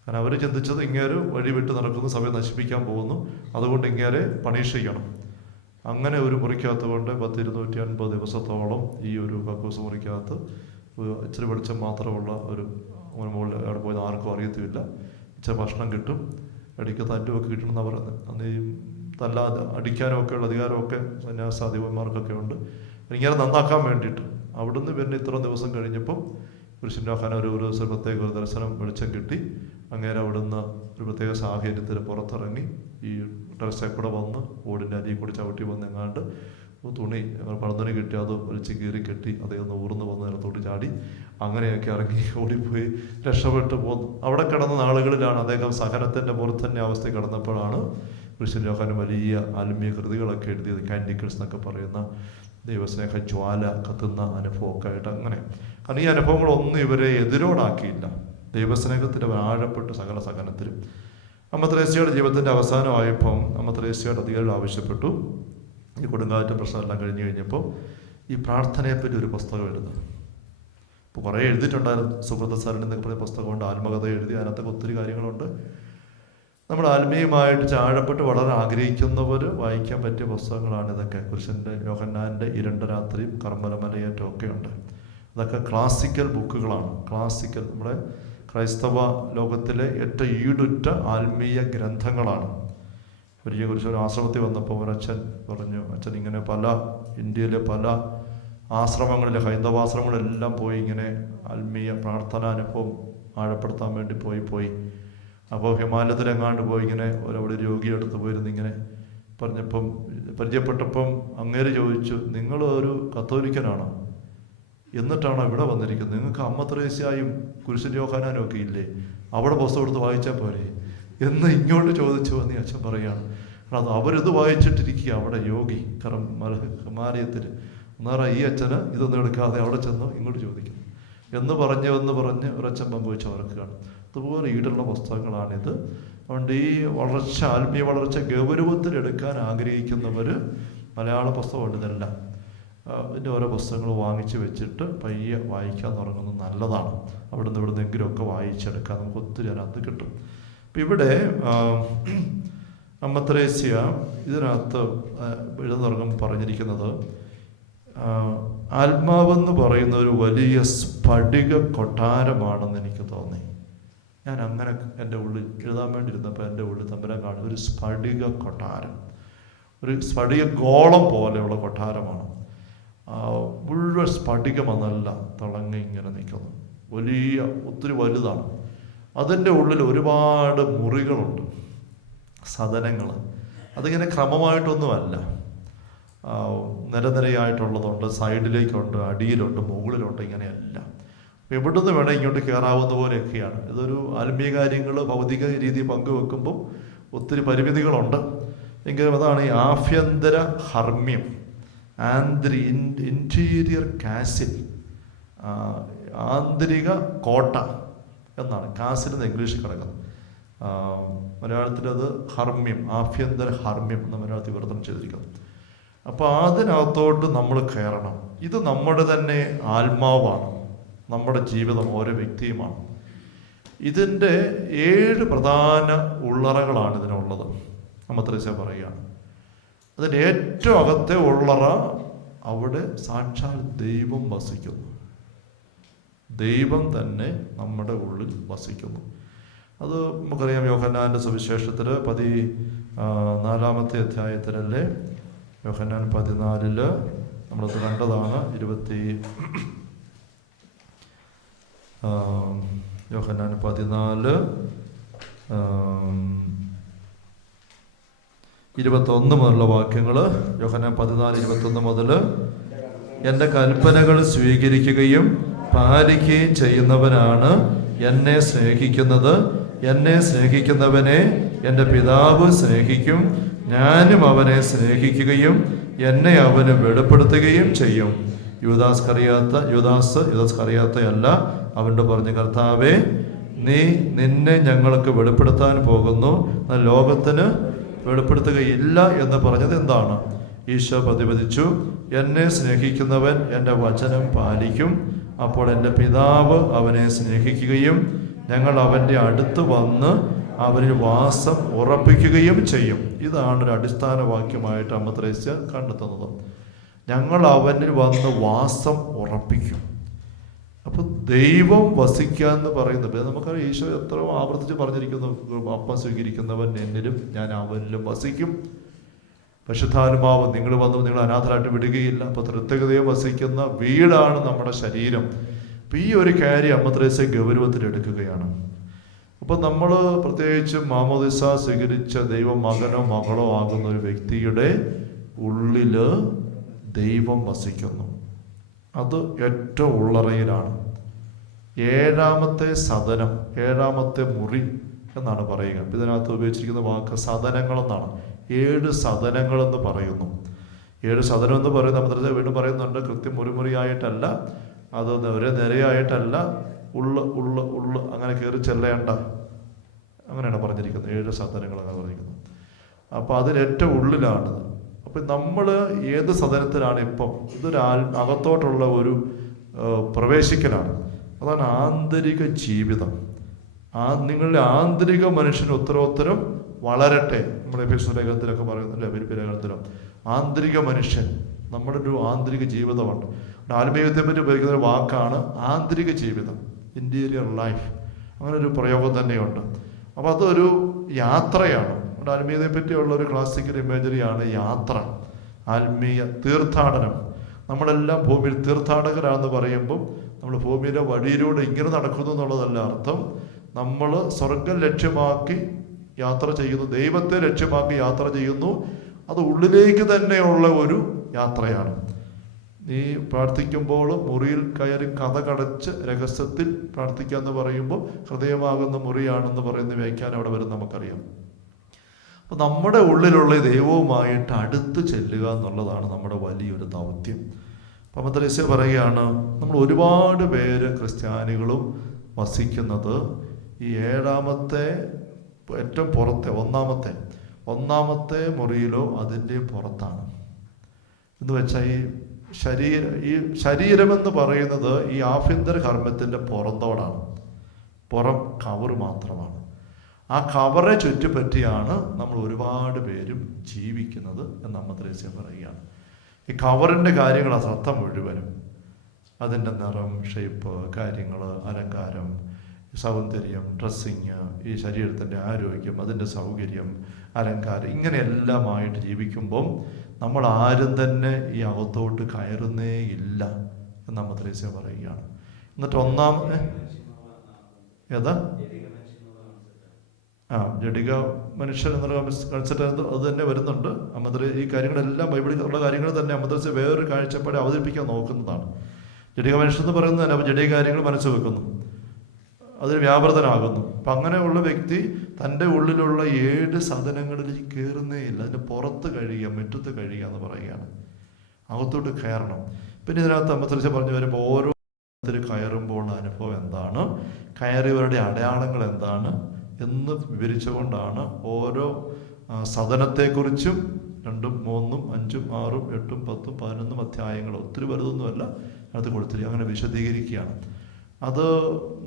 കാരണം അവർ ചിന്തിച്ചത് ഇങ്ങേര് വഴി വിട്ട് നടക്കുന്നു, സഭയെ നശിപ്പിക്കാൻ പോകുന്നു, അതുകൊണ്ട് ഇങ്ങേരെ പണിഷ് ചെയ്യണം. അങ്ങനെ ഒരു മുറിക്കകത്ത് കൊണ്ട് 280 ദിവസത്തോളം ഈ ഒരു കക്കൂസ് മുറിക്കകത്ത് ഇച്ചിരി വെളിച്ചം മാത്രമുള്ള ഒരു മുകളിൽ അവിടെ പോയെന്ന് ആർക്കും അറിയത്തുമില്ല. ഇച്ചിരി ഭക്ഷണം കിട്ടും, ഇടയ്ക്ക് തറ്റുമൊക്കെ കിട്ടണമെന്നാണ് പറയുന്നത്. അന്ന് ഈ തല്ലാതെ അടിക്കാനൊക്കെ ഉള്ള അധികാരമൊക്കെ സന്യാസാധിപന്മാർക്കൊക്കെ ഉണ്ട്. ഇങ്ങനെ നന്നാക്കാൻ വേണ്ടിയിട്ട് അവിടുന്ന് പിന്നെ ഇത്ര ദിവസം കഴിഞ്ഞപ്പം കുരിശൻ യോഹന്നാൻ ഒരു ദിവസം പ്രത്യേക ഒരു ദർശനം വെളിച്ചം കിട്ടി. അങ്ങേരെ അവിടുന്ന് ഒരു പ്രത്യേക സാഹചര്യത്തിൽ പുറത്തിറങ്ങി ഈ ടെറസിൽ കൂടെ വന്ന് ഓടിൻ്റെ അരിയിൽ കൂടി ചവിട്ടി വന്ന് എങ്ങാണ്ട് തുണി പഴന്തുണി കെട്ടി അത് വലിച്ച് കീറി കെട്ടി അദ്ദേഹം ഊർന്ന് വന്ന് നിലത്തോട്ട് ചാടി അങ്ങനെയൊക്കെ ഇറങ്ങി ഓടിപ്പോയി രക്ഷപ്പെട്ടു പോന്നു. അവിടെ കിടന്ന നാളുകളിലാണ് അദ്ദേഹം സഹനത്തിൻ്റെ പുറത്തന്നെ അവസ്ഥ കിടന്നപ്പോഴാണ് ക്രിസ്ത്യൻ യോഹന്നാൻ വലിയ ആത്മീയ കൃതികളൊക്കെ എഴുതിയത്. കാൻഡിക്കിൾസ് എന്നൊക്കെ പറയുന്ന ദൈവസ്നേഹ ജ്വാല കത്തുന്ന അനുഭവമൊക്കെ ആയിട്ട് അങ്ങനെ. കാരണം ഈ അനുഭവങ്ങളൊന്നും ഇവരെ എതിരോടാക്കിയില്ല. ദൈവസ്നേഹത്തിൻ്റെ ആഴപ്പെട്ട് സകല സഹനത്തിലും. അമ്മ ത്രേസ്യയുടെ ജീവിതത്തിൻ്റെ അവസാനമായപ്പം അമ്മ ത്രേസ്യയുടെ അധികാരികൾ ആവശ്യപ്പെട്ടു, ഈ കൊടുങ്കാറ്റ് പ്രശ്നമെല്ലാം കഴിഞ്ഞ് കഴിഞ്ഞപ്പോൾ ഈ പ്രാർത്ഥനയെപ്പറ്റി ഒരു പുസ്തകം എഴുതുക. ഇപ്പോൾ കുറേ എഴുതിയിട്ടുണ്ടായിരുന്നു. സുബ്രത സരൺ എന്നൊക്കെ പറയുന്ന പുസ്തകമുണ്ട്, ആത്മകഥ എഴുതി. അതിനകത്തൊക്കെ ഒത്തിരി കാര്യങ്ങളുണ്ട്. നമ്മൾ ആത്മീയമായിട്ട് ചാഴപ്പെട്ട് വളരെ ആഗ്രഹിക്കുന്നവർ വായിക്കാൻ പറ്റിയ പുസ്തകങ്ങളാണ് ഇതൊക്കെ. കുരിശൻ്റെ യോഹന്നാൻ്റെ ഇരുണ്ട രാത്രിയും കർമ്മല മലയേറ്റവും ഒക്കെ ഉണ്ട്. അതൊക്കെ ക്ലാസിക്കൽ ബുക്കുകളാണ്. ക്ലാസിക്കൽ നമ്മുടെ ക്രൈസ്തവ ലോകത്തിലെ ഏറ്റവും ഈടുറ്റ ആത്മീയ ഗ്രന്ഥങ്ങളാണ്. ഒരിക്കൽ ഒരു ആശ്രമത്തിൽ വന്നപ്പോൾ ഒരച്ഛൻ പറഞ്ഞു, അച്ഛൻ ഇങ്ങനെ ഇന്ത്യയിലെ പല ആശ്രമങ്ങളിലെ ഹൈന്ദവാശ്രമങ്ങളെല്ലാം പോയി ഇങ്ങനെ ആത്മീയ പ്രാർത്ഥനാനുഭവം ആഴപ്പെടുത്താൻ വേണ്ടി പോയി അപ്പോൾ ഹിമാലയത്തിലെങ്ങാണ്ട് പോയി ഇങ്ങനെ അവിടെ രോഗിയെടുത്ത് പോയിരുന്ന് ഇങ്ങനെ പരിചയപ്പെട്ടപ്പം അങ്ങേര് ചോദിച്ചു, നിങ്ങൾ ഒരു കത്തോലിക്കനാണോ, എന്നിട്ടാണോ ഇവിടെ വന്നിരിക്കുന്നത്? നിങ്ങൾക്ക് അമ്മ ത്രേസ്യായും കുരിശൻ യോഹന്നാനും ഒക്കെ ഇല്ലേ, അവിടെ പുസ്തകം എടുത്ത് വായിച്ചാൽ പോരെ എന്ന് ഇങ്ങോട്ട് ചോദിച്ചു വന്ന് അച്ഛൻ പറയുകയാണ്. അത് അവരിത് വായിച്ചിട്ടിരിക്കുക അവിടെ യോഗി ഹിമാലയത്തിൽ. എന്നാറാ ഈ അച്ഛന് ഇതൊന്നും എടുക്കാതെ അവിടെ ചെന്ന് ഇങ്ങോട്ട് ചോദിക്കുന്നു എന്ന് പറഞ്ഞ് ഒരച്ഛൻ പങ്കുവെച്ച് അവർക്കാണ്. അതുപോലെ ഈടുള്ള പുസ്തകങ്ങളാണിത്. അതുകൊണ്ട് ഈ ആത്മീയ വളർച്ച ഗൗരവത്തിലെടുക്കാൻ ആഗ്രഹിക്കുന്നവർ മലയാള പുസ്തകമുണ്ട്. ഇതെല്ലാം ഇതിൻ്റെ ഓരോ പുസ്തകങ്ങൾ വാങ്ങിച്ച് വെച്ചിട്ട് പയ്യെ വായിക്കാൻ തുടങ്ങുന്നത് നല്ലതാണ്. അവിടുന്ന് ഇവിടുന്നെങ്കിലുമൊക്കെ വായിച്ചെടുക്കാൻ നമുക്ക് ഒത്തിരി അതിനകത്ത് കിട്ടും. ഇപ്പം ഇവിടെ അമ്മ ത്രേസ്യ ഇതിനകത്ത് എഴുതുന്നവർക്കും പറഞ്ഞിരിക്കുന്നത്, ആത്മാവെന്ന് പറയുന്ന ഒരു വലിയ സ്ഫടിക കൊട്ടാരമാണെന്ന് എനിക്ക് തോന്നി. ഞാൻ അങ്ങനെ എൻ്റെ ഉള്ളിൽ എഴുതാൻ വേണ്ടി ഇരുന്നപ്പോൾ എൻ്റെ ഉള്ളിൽ തമ്പുരാൻ കാണും ഒരു സ്ഫടിക കൊട്ടാരം, ഒരു സ്ഫടിക ഗോളം പോലെയുള്ള കൊട്ടാരമാണ്. മുഴുവൻ സ്ഫടികമെന്നല്ല തിളങ്ങി ഇങ്ങനെ നിൽക്കുന്നു. ഒത്തിരി വലുതാണ്. അതിൻ്റെ ഉള്ളിൽ ഒരുപാട് മുറികളുണ്ട്, സദനങ്ങൾ. അതിങ്ങനെ ക്രമമായിട്ടൊന്നുമല്ല, നിരനിരയായിട്ടുള്ളതുണ്ട്, സൈഡിലേക്കുണ്ട്, അടിയിലുണ്ട്, മുകളിലുണ്ട്, ഇങ്ങനെയല്ല. എവിടുന്ന് വേണേൽ ഇങ്ങോട്ട് കയറാവുന്ന പോലെയൊക്കെയാണ്. ഇതൊരു ആത്മീയ കാര്യങ്ങൾ ഭൗതിക രീതി പങ്കുവെക്കുമ്പോൾ ഒത്തിരി പരിമിതികളുണ്ട്. എങ്കിലും അതാണ് ഈ ആഭ്യന്തര ഹർമ്മ്യം, ഇൻറ്റീരിയർ കാസിൽ, ആന്തരിക കോട്ട എന്നാണ്. കാസിൽ എന്ന് ഇംഗ്ലീഷിൽ കിടക്കുന്നത്. മലയാളത്തിലത് ഹർമ്മ്യം, ആഭ്യന്തര ഹർമ്മ്യം എന്ന് മലയാളത്തിൽ വിവർത്തനം ചെയ്തിരിക്കുന്നത്. അപ്പോൾ അതിനകത്തോട്ട് നമ്മൾ കയറണം. ഇത് നമ്മുടെ തന്നെ ആത്മാവാണ്, നമ്മുടെ ജീവിതം ഓരോ വ്യക്തിയുമാണ്. ഇതിൻ്റെ 7 പ്രധാന ഉള്ളറകളാണ് ഇതിനുള്ളത്. അമ്മ ത്രേസ്യ പറയുകയാണ്, അതിൻ്റെ ഏറ്റവും അകത്തെ ഉള്ളറ, അവിടെ സാക്ഷാൽ ദൈവം വസിക്കുന്നു. ദൈവം തന്നെ നമ്മുടെ ഉള്ളിൽ വസിക്കുന്നു. അത് നമുക്കറിയാം. യോഹന്നാൻ്റെ സുവിശേഷത്തിൽ 14-ാമത്തെ അധ്യായത്തിലല്ലേ, യോഹന്നാൻ 14 നമ്മളത് കണ്ടതാണ്. യോഹന്നാൻ 14:21 മുതലുള്ള വാക്യങ്ങൾ. യോഹന്നാൻ 14:21 മുതൽ, എൻ്റെ കൽപ്പനകൾ സ്വീകരിക്കുകയും പാലിക്കുകയും ചെയ്യുന്നവനാണ് എന്നെ സ്നേഹിക്കുന്നത്. എന്നെ സ്നേഹിക്കുന്നവനെ എൻ്റെ പിതാവ് സ്നേഹിക്കും. ഞാനും അവനെ സ്നേഹിക്കുകയും എന്നെ അവന് വെളിപ്പെടുത്തുകയും ചെയ്യും. യൂദാസ് കറിയാത്തയല്ല അവൻ്റെ പറഞ്ഞു, കർത്താവേ, നിന്നെ ഞങ്ങൾക്ക് വെളിപ്പെടുത്താൻ പോകുന്നു, ലോകത്തിന് വെളിപ്പെടുത്തുകയില്ല എന്ന് പറഞ്ഞത് എന്താണ്? ഈശോ പ്രതിപദിച്ചു, എന്നെ സ്നേഹിക്കുന്നവൻ എൻ്റെ വചനം പാലിക്കും. അപ്പോൾ എൻ്റെ പിതാവ് അവനെ സ്നേഹിക്കുകയും ഞങ്ങൾ അവൻ്റെ അടുത്ത് വന്ന് അവരിൽ വാസം ഉറപ്പിക്കുകയും ചെയ്യും. ഇതാണ് ഒരു അടിസ്ഥാന വാക്യമായിട്ട് അമ്മ ത്രേസ്യ കണ്ടെത്തുന്നത്. ഞങ്ങൾ അവനിൽ വന്ന് വാസം ഉറപ്പിക്കും. അപ്പോൾ ദൈവം വസിക്കുക എന്ന് പറയുന്നത് നമുക്കറിയാം. ഈശോ എത്രയോ ആവർത്തിച്ച് പറഞ്ഞിരിക്കുന്നു, അപ്പം സ്വീകരിക്കുന്നവൻ എന്നിലും ഞാൻ അവനിലും വസിക്കും. പരിശുദ്ധാത്മാവ് നിങ്ങൾ നിങ്ങൾ അനാഥരായിട്ട് വിടുകയില്ല. അപ്പോൾ തൃത്വകതയെ വസിക്കുന്ന വീടാണ് നമ്മുടെ ശരീരം. അപ്പോൾ ഈ ഒരു കാര്യം അമ്മ ത്രേസ്യ ഗൗരവത്തിലെടുക്കുകയാണ്. അപ്പം നമ്മൾ പ്രത്യേകിച്ചും മാമോദിസ സ്വീകരിച്ച ദൈവമകനോ മകളോ ആകുന്ന ഒരു വ്യക്തിയുടെ ഉള്ളിൽ ദൈവം വസിക്കുന്നു. അത് ഏറ്റവും ഉള്ളറയിലാണ്. ഏഴാമത്തെ സദനം, ഏഴാമത്തെ മുറി എന്നാണ് പറയുക. ഇതിനകത്ത് ഉപയോഗിച്ചിരിക്കുന്ന വാക്ക് സദനങ്ങളെന്നാണ്. 7 സദനങ്ങളെന്ന് പറയുന്നു. 7 സദനം എന്ന് പറയുന്ന മദ്രസ വീണ്ടും പറയുന്നുണ്ട്, കൃത്യം മുറിമുറിയായിട്ടല്ല, അത് ഒരേ നിരയായിട്ടല്ല, ഉള്ള അങ്ങനെ കയറി ചെല്ലേണ്ട, അങ്ങനെയാണ് പറഞ്ഞിരിക്കുന്നത്. 7 സദനങ്ങളാണ് പറഞ്ഞിരിക്കുന്നത്. അപ്പോൾ അതിലേറ്റവും ഉള്ളിലാണിത്. അപ്പം നമ്മൾ ഏത് സദനത്തിലാണ് ഇപ്പം? ഇതൊരു അകത്തോട്ടുള്ള ഒരു പ്രവേശിക്കലാണ്. അതാണ് ആന്തരിക ജീവിതം. നിങ്ങളുടെ ആന്തരിക മനുഷ്യന് ഉത്തരോത്തരം വളരട്ടെ. നമ്മുടെ എഫെസ്യ ലേഖനത്തിലൊക്കെ പറയുന്നില്ല, ഫിലിപ്പി ലേഖനത്തിലും ആന്തരിക മനുഷ്യൻ, നമ്മുടെ ഒരു ആന്തരിക ജീവിതമുണ്ട്. ആത്മീയത്തെ പറ്റി ഉപയോഗിക്കുന്ന ഒരു വാക്കാണ് ആന്തരിക ജീവിതം, ഇൻറ്റീരിയർ ലൈഫ്. അങ്ങനെ ഒരു പ്രയോഗം തന്നെയുണ്ട്. അപ്പോൾ അതൊരു യാത്രയാണ്. നമ്മുടെ ആത്മീയതയെ പറ്റിയുള്ള ഒരു ക്ലാസിക്കൽ ഇമേജറിയാണ് യാത്ര, ആത്മീയ തീർത്ഥാടനം. നമ്മളെല്ലാം ഭൂമിയിൽ തീർത്ഥാടകരാണെന്ന് പറയുമ്പം നമ്മൾ ഭൂമിയിലെ വഴിയിലൂടെ ഇങ്ങനെ നടക്കുന്നു എന്നുള്ളതല്ല അർത്ഥം. നമ്മൾ സ്വർഗം ലക്ഷ്യമാക്കി യാത്ര ചെയ്യുന്നു, ദൈവത്തെ ലക്ഷ്യമാക്കി യാത്ര ചെയ്യുന്നു. അത് ഉള്ളിലേക്ക് തന്നെയുള്ള ഒരു യാത്രയാണ്. നീ പ്രാർത്ഥിക്കുമ്പോൾ മുറിയിൽ കയറി കതകടച്ച് രഹസ്യത്തിൽ പ്രാർത്ഥിക്കുക എന്ന് പറയുമ്പോൾ ഹൃദയമാകുന്ന മുറിയാണെന്ന് പറയുന്ന വ്യാഖ്യാനം അവിടെ വരും, നമുക്കറിയാം. അപ്പം നമ്മുടെ ഉള്ളിലുള്ള ദൈവവുമായിട്ട് അടുത്ത് ചെല്ലുക എന്നുള്ളതാണ് നമ്മുടെ വലിയൊരു ദൗത്യം. അപ്പം മദ്രസ പറയുകയാണ്, നമ്മൾ ഒരുപാട് പേര് ക്രിസ്ത്യാനികളും വസിക്കുന്നത് ഈ ഏഴാമത്തെ ഏറ്റവും പുറത്തെ ഒന്നാമത്തെ മുറിയിലോ അതിൻ്റെ പുറത്താണ്. എന്ന് വെച്ചാൽ ഈ ശരീരമെന്ന് പറയുന്നത് ഈ ആഭ്യന്തര കർമ്മത്തിൻ്റെ പുറന്തോടാണ്, പുറം കവർ മാത്രമാണ്. ആ കവറെ ചുറ്റിപ്പറ്റിയാണ് നമ്മൾ ഒരുപാട് പേരും ജീവിക്കുന്നത് എന്ന് അമ്മദ്രേസ്യ പറയുകയാണ്. ഈ കവറിൻ്റെ കാര്യങ്ങളാണ് ശ്രദ്ധ മുഴുവനും. അതിൻ്റെ നിറം, ഷേപ്പ്, കാര്യങ്ങൾ, അലങ്കാരം, സൗന്ദര്യം, ഡ്രസ്സിങ്, ഈ ശരീരത്തിൻ്റെ ആരോഗ്യം, അതിൻ്റെ സൗകര്യം, അലങ്കാരം, ഇങ്ങനെയെല്ലാമായിട്ട് ജീവിക്കുമ്പം നമ്മൾ ആരും തന്നെ ഈ അകത്തോട്ട് കയറുന്നേ ഇല്ല എന്ന് അമ്മദ്രേസ്യ പറയുകയാണ്. എന്നിട്ട് ഏതാ ജഡിക മനുഷ്യൻ എന്നുള്ള കൺസെപ്റ്റ് അത് തന്നെ വരുന്നുണ്ട്. ഈ കാര്യങ്ങളെല്ലാം ബൈബിളിലുള്ള കാര്യങ്ങൾ തന്നെ അമ്മദ്രേസ്യ വേറൊരു കാഴ്ചപ്പാട് അവതരിപ്പിക്കാൻ നോക്കുന്നതാണ്. ജഡിക മനുഷ്യൻ എന്ന് പറയുന്നത് തന്നെ ജഡിക കാര്യങ്ങൾ മനസ്സ് വെക്കുന്നു, അതിന് വ്യാപൃതനാകുന്നു. അപ്പം അങ്ങനെയുള്ള വ്യക്തി തൻ്റെ ഉള്ളിലുള്ള 7 സദനങ്ങളിൽ കയറുന്നേ ഇല്ല. അതിൻ്റെ പുറത്ത് കഴിയുക, മുറ്റത്ത് കഴിയുക എന്ന് പറയുകയാണ്. അകത്തോട്ട് കയറണം. പിന്നെ ഇതിനകത്ത് അമ്മദ്രേസ്യ പറഞ്ഞു വരുമ്പോൾ ഓരോ കയറുമ്പോൾ അനുഭവം എന്താണ്, കയറിയവരുടെ അടയാളങ്ങൾ എന്താണ് എന്ന് വിവരിച്ചുകൊണ്ടാണ് ഓരോ സദനത്തെക്കുറിച്ചും 2, 3, 5, 6, 8, 10, 11 അധ്യായങ്ങൾ, ഒത്തിരി വലുതൊന്നുമല്ല അതിനകത്ത് കൊടുത്തിരിക്കുക. അങ്ങനെ വിശദീകരിക്കുകയാണ്. അത്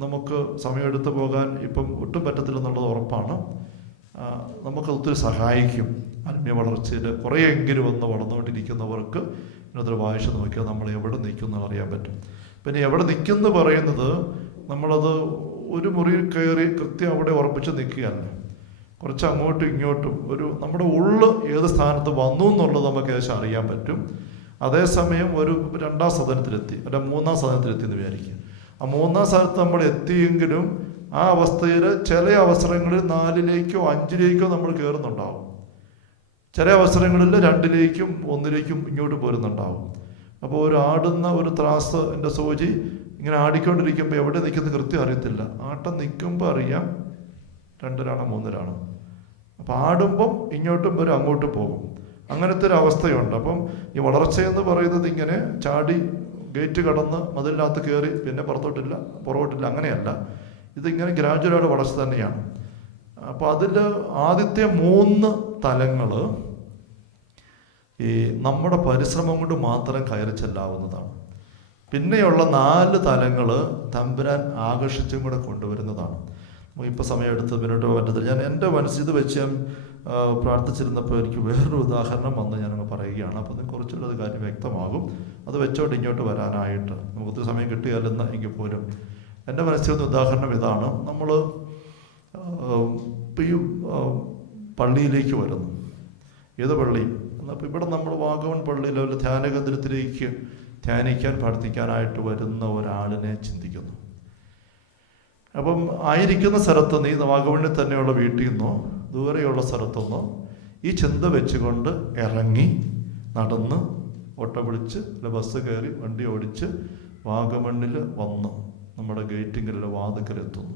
നമുക്ക് സമയമെടുത്ത് പോകാൻ ഇപ്പം ഒട്ടും പറ്റത്തില്ലെന്നുള്ളത് ഉറപ്പാണ്. നമുക്ക് ഒത്തിരി സഹായിക്കും. ആത്മീയ വളർച്ചയിൽ കുറേയെങ്കിലും ഒന്ന് വളർന്നുകൊണ്ടിരിക്കുന്നവർക്ക് ഇതിനകത്ത് വായിച്ച് നോക്കിയാൽ നമ്മൾ എവിടെ നിൽക്കുന്നു അറിയാൻ പറ്റും. പിന്നെ എവിടെ നിൽക്കുന്നു പറയുന്നത്, നമ്മളത് ഒരു മുറിയിൽ കയറി കൃത്യം അവിടെ ഉറപ്പിച്ച് നിൽക്കുകയല്ല. കുറച്ച് അങ്ങോട്ടും ഇങ്ങോട്ടും നമ്മുടെ ഉള്ള് ഏത് സ്ഥാനത്ത് വന്നു എന്നുള്ളത് നമുക്ക് ഏകദേശം അറിയാൻ പറ്റും. അതേസമയം ഒരു 2ാം സദനത്തിലെത്തി, അല്ല 3ാം സദനത്തിലെത്തി എന്ന് വിചാരിക്കുക. ആ 3ാം സ്ഥലത്ത് നമ്മൾ എത്തിയെങ്കിലും ആ അവസ്ഥയിൽ ചില അവസരങ്ങളിൽ 4ലേക്കോ 5ലേക്കോ നമ്മൾ കയറുന്നുണ്ടാവും. ചില അവസരങ്ങളിൽ 2ലേക്കും 1ലേക്കും ഇങ്ങോട്ട് പോരുന്നുണ്ടാവും. അപ്പോൾ ഒരു ആടുന്ന ഒരു ത്രാസിൻ്റെ സൂചി ഇങ്ങനെ ആടിക്കൊണ്ടിരിക്കുമ്പോൾ എവിടെ നിൽക്കുന്നത് കൃത്യം അറിയത്തില്ല. ആട്ടം നിൽക്കുമ്പോൾ അറിയാം 2ലാണോ 3ലാണോ. അപ്പോൾ ആടുമ്പം ഇങ്ങോട്ടും വരും, അങ്ങോട്ടും പോകും. അങ്ങനത്തെ ഒരു അവസ്ഥയുണ്ട്. അപ്പം ഈ വളർച്ചയെന്ന് പറയുന്നത് ഇങ്ങനെ ചാടി ഗേറ്റ് കടന്ന് മതിലിനകത്ത് കയറി പിന്നെ പുറകോട്ടില്ല, അങ്ങനെയല്ല. ഇതിങ്ങനെ ഗ്രാജുവലായിട്ട് വളർച്ച തന്നെയാണ്. അപ്പോൾ അതിൽ ആദ്യത്തെ 3 തലങ്ങൾ ഈ നമ്മുടെ പരിശ്രമം കൊണ്ട് മാത്രം കയറി ചെല്ലാവുന്നതാണ്. പിന്നെയുള്ള 4 തലങ്ങൾ തമ്പുരാൻ ആകർഷിച്ചും കൂടെ കൊണ്ടുവരുന്നതാണ്. ഇപ്പോൾ സമയമെടുത്ത് മുന്നോട്ട് പോകാൻ പറ്റത്തില്ല. ഞാൻ എൻ്റെ മനസ്സിൽ ഇത് വെച്ച് ഞാൻ പ്രാർത്ഥിച്ചിരുന്നപ്പോൾ എനിക്ക് വേറൊരു ഉദാഹരണം വന്ന് ഞാനങ്ങ് പറയുകയാണ്. അപ്പോൾ അതിന് കുറച്ചുകൂടെ അത് കാര്യം വ്യക്തമാകും. അത് വെച്ചോട്ട് ഇങ്ങോട്ട് വരാനായിട്ട് നമുക്ക് ഒത്തിരി സമയം കിട്ടിയാലെന്ന് എങ്കിൽ പോലും എൻ്റെ മനസ്സിൽ വന്ന ഉദാഹരണം ഇതാണ്. നമ്മൾ ഈ പള്ളിയിലേക്ക് വരുന്നു, ഏത് പള്ളി? അപ്പോൾ ഇവിടെ നമ്മൾ വാഗമൺ പള്ളിയിൽ ഒരു ധ്യാന കേന്ദ്രത്തിലേക്ക് ധ്യാനിക്കാൻ പ്രാർത്ഥിക്കാനായിട്ട് വരുന്ന ഒരാളിനെ ചിന്തിക്കുന്നു. അപ്പം ആയിരിക്കുന്ന സ്ഥലത്ത് നീ വാഗമണ്ണിൽ തന്നെയുള്ള വീട്ടിൽ നിന്നോ ദൂരെയുള്ള സ്ഥലത്തുനിന്നോ ഈ ചിന്ത വെച്ചുകൊണ്ട് ഇറങ്ങി നടന്ന് ഓട്ടോ വിളിച്ച് അല്ല ബസ് കയറി വണ്ടി ഓടിച്ച് വാഗമണ്ണിൽ വന്ന് നമ്മുടെ ഗേറ്റിങ്ങിലുള്ള വാതിക്കലെത്തുന്നു.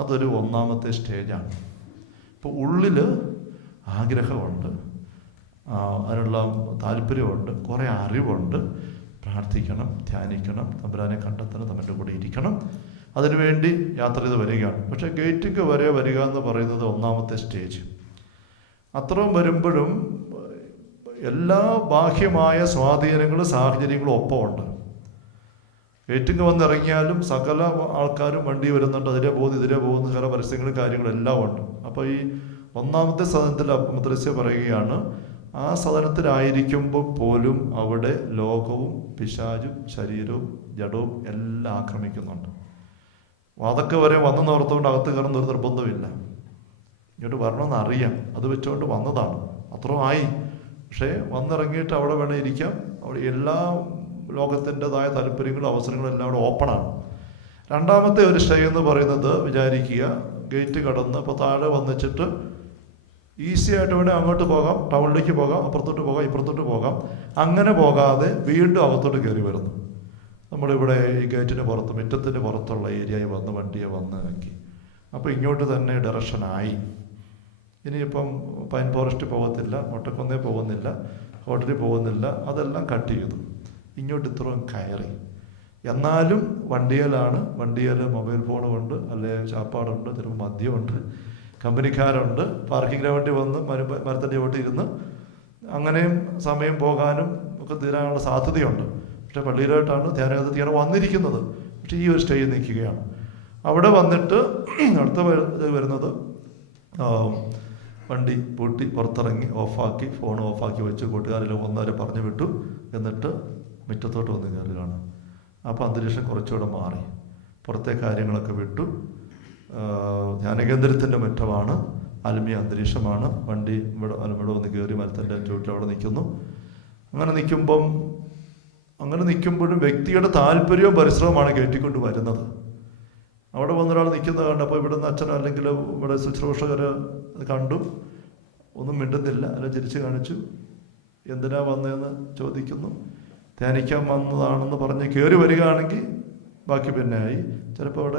അതൊരു ഒന്നാമത്തെ സ്റ്റേജാണ്. ഇപ്പോൾ ഉള്ളിൽ ആഗ്രഹമുണ്ട്, അതിനുള്ള താല്പര്യമുണ്ട്, കുറേ അറിവുണ്ട്. പ്രാർത്ഥിക്കണം, ധ്യാനിക്കണം, തമ്പുരാനെ കണ്ടെത്തണം, തമ്മിൻ്റെ കൂടെ ഇരിക്കണം. അതിനുവേണ്ടി യാത്ര ചെയ്ത് വരികയാണ്. പക്ഷേ ഗേറ്റിക്ക് വരെ വരിക എന്ന് പറയുന്നത് ഒന്നാമത്തെ സ്റ്റേജ്. അത്രയും വരുമ്പോഴും എല്ലാ ബാഹ്യമായ സ്വാധീനങ്ങളും സാഹചര്യങ്ങളും ഒപ്പമുണ്ട്. ഗേറ്റിങ് വന്നിറങ്ങിയാലും സകല ആൾക്കാരും വണ്ടി വരുന്നുണ്ട്, അതിലെ പോകുന്ന ചില പരസ്യങ്ങളും കാര്യങ്ങളും എല്ലാം ഉണ്ട്. അപ്പോൾ ഈ ഒന്നാമത്തെ സദനത്തിൽ മദ്രസ പറയുകയാണ്, ആ സദനത്തിലായിരിക്കുമ്പോൾ പോലും അവിടെ ലോകവും പിശാചും ശരീരവും ജഡവും എല്ലാം ആക്രമിക്കുന്നുണ്ട്. അതൊക്കെ വരെ വന്നു നോർത്തുകൊണ്ട് അകത്ത് കയറുന്ന ഒരു നിർബന്ധമില്ല. ഇങ്ങോട്ട് വരണമെന്ന് അറിയാം, അത് വെച്ചുകൊണ്ട് വന്നതാണ്, അത്രയും ആയി. പക്ഷേ വന്നിറങ്ങിയിട്ട് അവിടെ വേണം ഇരിക്കാം. അവിടെ എല്ലാ ലോകത്തിൻ്റെതായ താല്പര്യങ്ങളും അവസരങ്ങളും എല്ലാം അവിടെ ഓപ്പണാണ്. രണ്ടാമത്തെ ഒരു സ്റ്റേ എന്ന് പറയുന്നത്, വിചാരിക്കുക ഗേറ്റ് കടന്ന് ഇപ്പോൾ താഴെ വന്നിച്ചിട്ട് ഈസി ആയിട്ട് വേണേൽ അങ്ങോട്ട് പോകാം, ടൗണിലേക്ക് പോകാം, അപ്പുറത്തോട്ട് പോകാം, ഇപ്പുറത്തോട്ട് പോകാം. അങ്ങനെ പോകാതെ വീണ്ടും അകത്തോട്ട് കയറി വരുന്നു. നമ്മളിവിടെ ഈ ഗേറ്റിന് പുറത്ത്, മുറ്റത്തിന് പുറത്തുള്ള ഏരിയയിൽ വന്ന് വണ്ടിയെ വന്ന് ആക്കി. അപ്പോൾ ഇങ്ങോട്ട് തന്നെ ഡയറക്ഷനായി. ഇനിയിപ്പം പൈൻ ഫോറസ്റ്റ് പോകത്തില്ല, മൊട്ടക്കൊന്നേ പോകുന്നില്ല, ഹോട്ടലിൽ പോകുന്നില്ല, അതെല്ലാം കട്ട് ചെയ്തു. ഇങ്ങോട്ട് ഇത്രയും കയറി. എന്നാലും വണ്ടിയിലാണ്. വണ്ടിയിൽ മൊബൈൽ ഫോണുണ്ട്, അല്ലെ ചാപ്പാടുണ്ട്, ചിലപ്പോൾ മദ്യമുണ്ട്, കമ്പനിക്കാരുണ്ട്. പാർക്കിംഗ് ഗ്രൗണ്ടിൽ വന്ന് മരത്തിൻ്റെ ചോട്ടിൽ ഇരുന്ന് അങ്ങനെയും സമയം പോകാനും ഒക്കെ തീരാനുള്ള സാധ്യതയുണ്ട്. പക്ഷേ പള്ളിയിലോട്ടാണ് ധ്യാനകേന്ദ്രത്തിലാണ് വന്നിരിക്കുന്നത്. പക്ഷേ ഈ ഒരു സ്റ്റേജിൽ നിൽക്കുകയാണ്. അവിടെ വന്നിട്ട് അടുത്ത വരുന്നത് വണ്ടി പൂട്ടി പുറത്തിറങ്ങി ഓഫാക്കി, ഫോൺ ഓഫാക്കി വെച്ച് കൂട്ടുകാരെല്ലാം ഒന്നവരെ പറഞ്ഞു വിട്ടു. എന്നിട്ട് മുറ്റത്തോട്ട് വന്ന് കയറുകയാണ്. അപ്പോൾ അന്തരീക്ഷം കുറച്ചുകൂടെ മാറി, പുറത്തെ കാര്യങ്ങളൊക്കെ വിട്ടു. ധ്യാനകേന്ദ്രത്തിൻ്റെ മുറ്റമാണ്, ആത്മീയ അന്തരീക്ഷമാണ്. വണ്ടി ഇവിടെ വന്ന് കയറി മരത്തിൻ്റെ ചുവട്ടിൽ അവിടെ നിൽക്കുന്നു. അങ്ങനെ നിൽക്കുമ്പോഴും വ്യക്തിയുടെ താല്പര്യവും പരിശ്രമമാണ് കയറ്റിക്കൊണ്ട് വരുന്നത്. അവിടെ വന്നൊരാൾ നിൽക്കുന്നത് കണ്ടപ്പോൾ ഇവിടുന്ന് അച്ഛനോ അല്ലെങ്കിൽ ഇവിടെ ശുശ്രൂഷകർ കണ്ടു, ഒന്നും മിണ്ടുന്നില്ല, അല്ല ചിരിച്ച് കാണിച്ചു. എന്തിനാ വന്നതെന്ന് ചോദിക്കുന്നു. ധ്യാനിക്കാൻ വന്നതാണെന്ന് പറഞ്ഞ് കയറി വരികയാണെങ്കിൽ ബാക്കി പിന്നെ ആയി. ചിലപ്പോൾ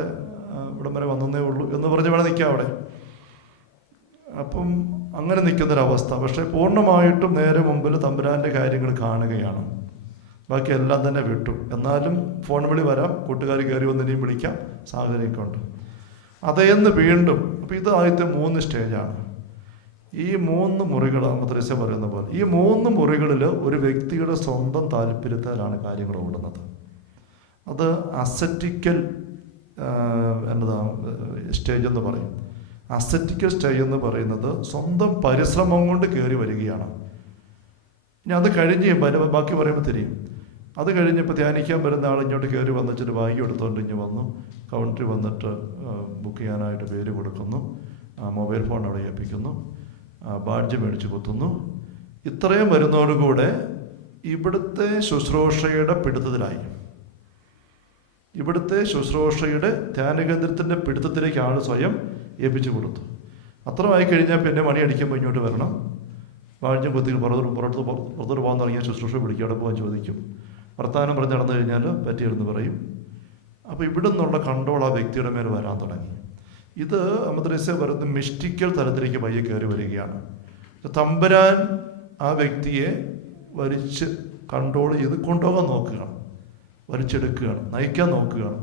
ഇവിടം വരെ വന്നേ ഉള്ളൂ എന്ന് പറഞ്ഞ് വേണം നിൽക്കാം അവിടെ. അപ്പം അങ്ങനെ നിൽക്കുന്നൊരവസ്ഥ. പക്ഷേ പൂർണ്ണമായിട്ടും നേരെ മുമ്പിൽ തമ്പുരാൻ്റെ കാര്യങ്ങൾ കാണുകയാണ്. ബാക്കി എല്ലാം തന്നെ വിട്ടു. എന്നാലും ഫോൺ വിളി വരാം, കൂട്ടുകാർ കയറി വന്ന് ഇനിയും വിളിക്കാം, സാഹചര്യമൊക്കെ ഉണ്ട്. അതേന്ന് വീണ്ടും. അപ്പോൾ ഇത് ആദ്യത്തെ 3 സ്റ്റേജാണ്. ഈ 3 മുറികൾ മദ്രസ പറയുന്ന പോലെ ഈ 3 മുറികളിൽ ഒരു വ്യക്തിയുടെ സ്വന്തം താല്പര്യത്തിലാണ് കാര്യങ്ങൾ ഓടുന്നത്. അത് അസറ്റിക്കൽ സ്റ്റേജ് എന്ന് പറയും. അസറ്റിക്കൽ സ്റ്റേജ് എന്ന് പറയുന്നത് സ്വന്തം പരിശ്രമം കൊണ്ട് കയറി വരികയാണ്. ഇനി അത് കഴിഞ്ഞ് ബാക്കി പറയുമ്പോൾ തിരിയും. അത് കഴിഞ്ഞപ്പോൾ ധ്യാനിക്കാൻ വരുന്ന ആൾ ഇങ്ങോട്ട് കയറി വന്നിട്ട് ബാഗ് എടുത്തുകൊണ്ട് ഇങ്ങ് വന്നു. കൗണ്ടറിൽ വന്നിട്ട് ബുക്ക് ചെയ്യാനായിട്ട് പേര് കൊടുക്കുന്നു, മൊബൈൽ ഫോൺ അവിടെ ഏൽപ്പിക്കുന്നു, ബാഡ്ജ് മേടിച്ച് കുത്തുന്നു. ഇത്രയും വരുന്നതോടുകൂടെ ഇവിടുത്തെ ശുശ്രൂഷയുടെ പിടുത്തത്തിലായി. ഇവിടുത്തെ ശുശ്രൂഷയുടെ ധ്യാനകേന്ദ്രത്തിൻ്റെ പിടുത്തത്തിലേക്ക് ആൾ സ്വയം ഏൽപ്പിച്ചു കൊടുത്തു. അത്രമായി കഴിഞ്ഞാൽ പിന്നെ മണി അടിക്കുമ്പോൾ ഇങ്ങോട്ട് വരണം. വാഴ്ച കുത്തി പുറത്തോട്ട് പോകാൻ തുടങ്ങിയ ശുശ്രൂഷ വിളിക്കും, അവിടെ പോകാൻ ചോദിക്കും. വർത്താനം പറഞ്ഞ് നടന്നു കഴിഞ്ഞാൽ പറ്റിയെന്ന് പറയും. അപ്പോൾ ഇവിടെ നിന്നുള്ള കൺട്രോൾ ആ വ്യക്തിയുടെ മേൽ വരാൻ തുടങ്ങി. ഇത് മദ്രസ വരുന്ന മിസ്റ്റിക്കൽ തലത്തിലേക്ക് പയ്യെ കയറി വരികയാണ്. തമ്പുരാൻ ആ വ്യക്തിയെ വലിച്ച് കൺട്രോൾ ചെയ്ത് കൊണ്ടുപോകാൻ നോക്കുകയാണ്, വലിച്ചെടുക്കുകയാണ്, നയിക്കാൻ നോക്കുകയാണ്.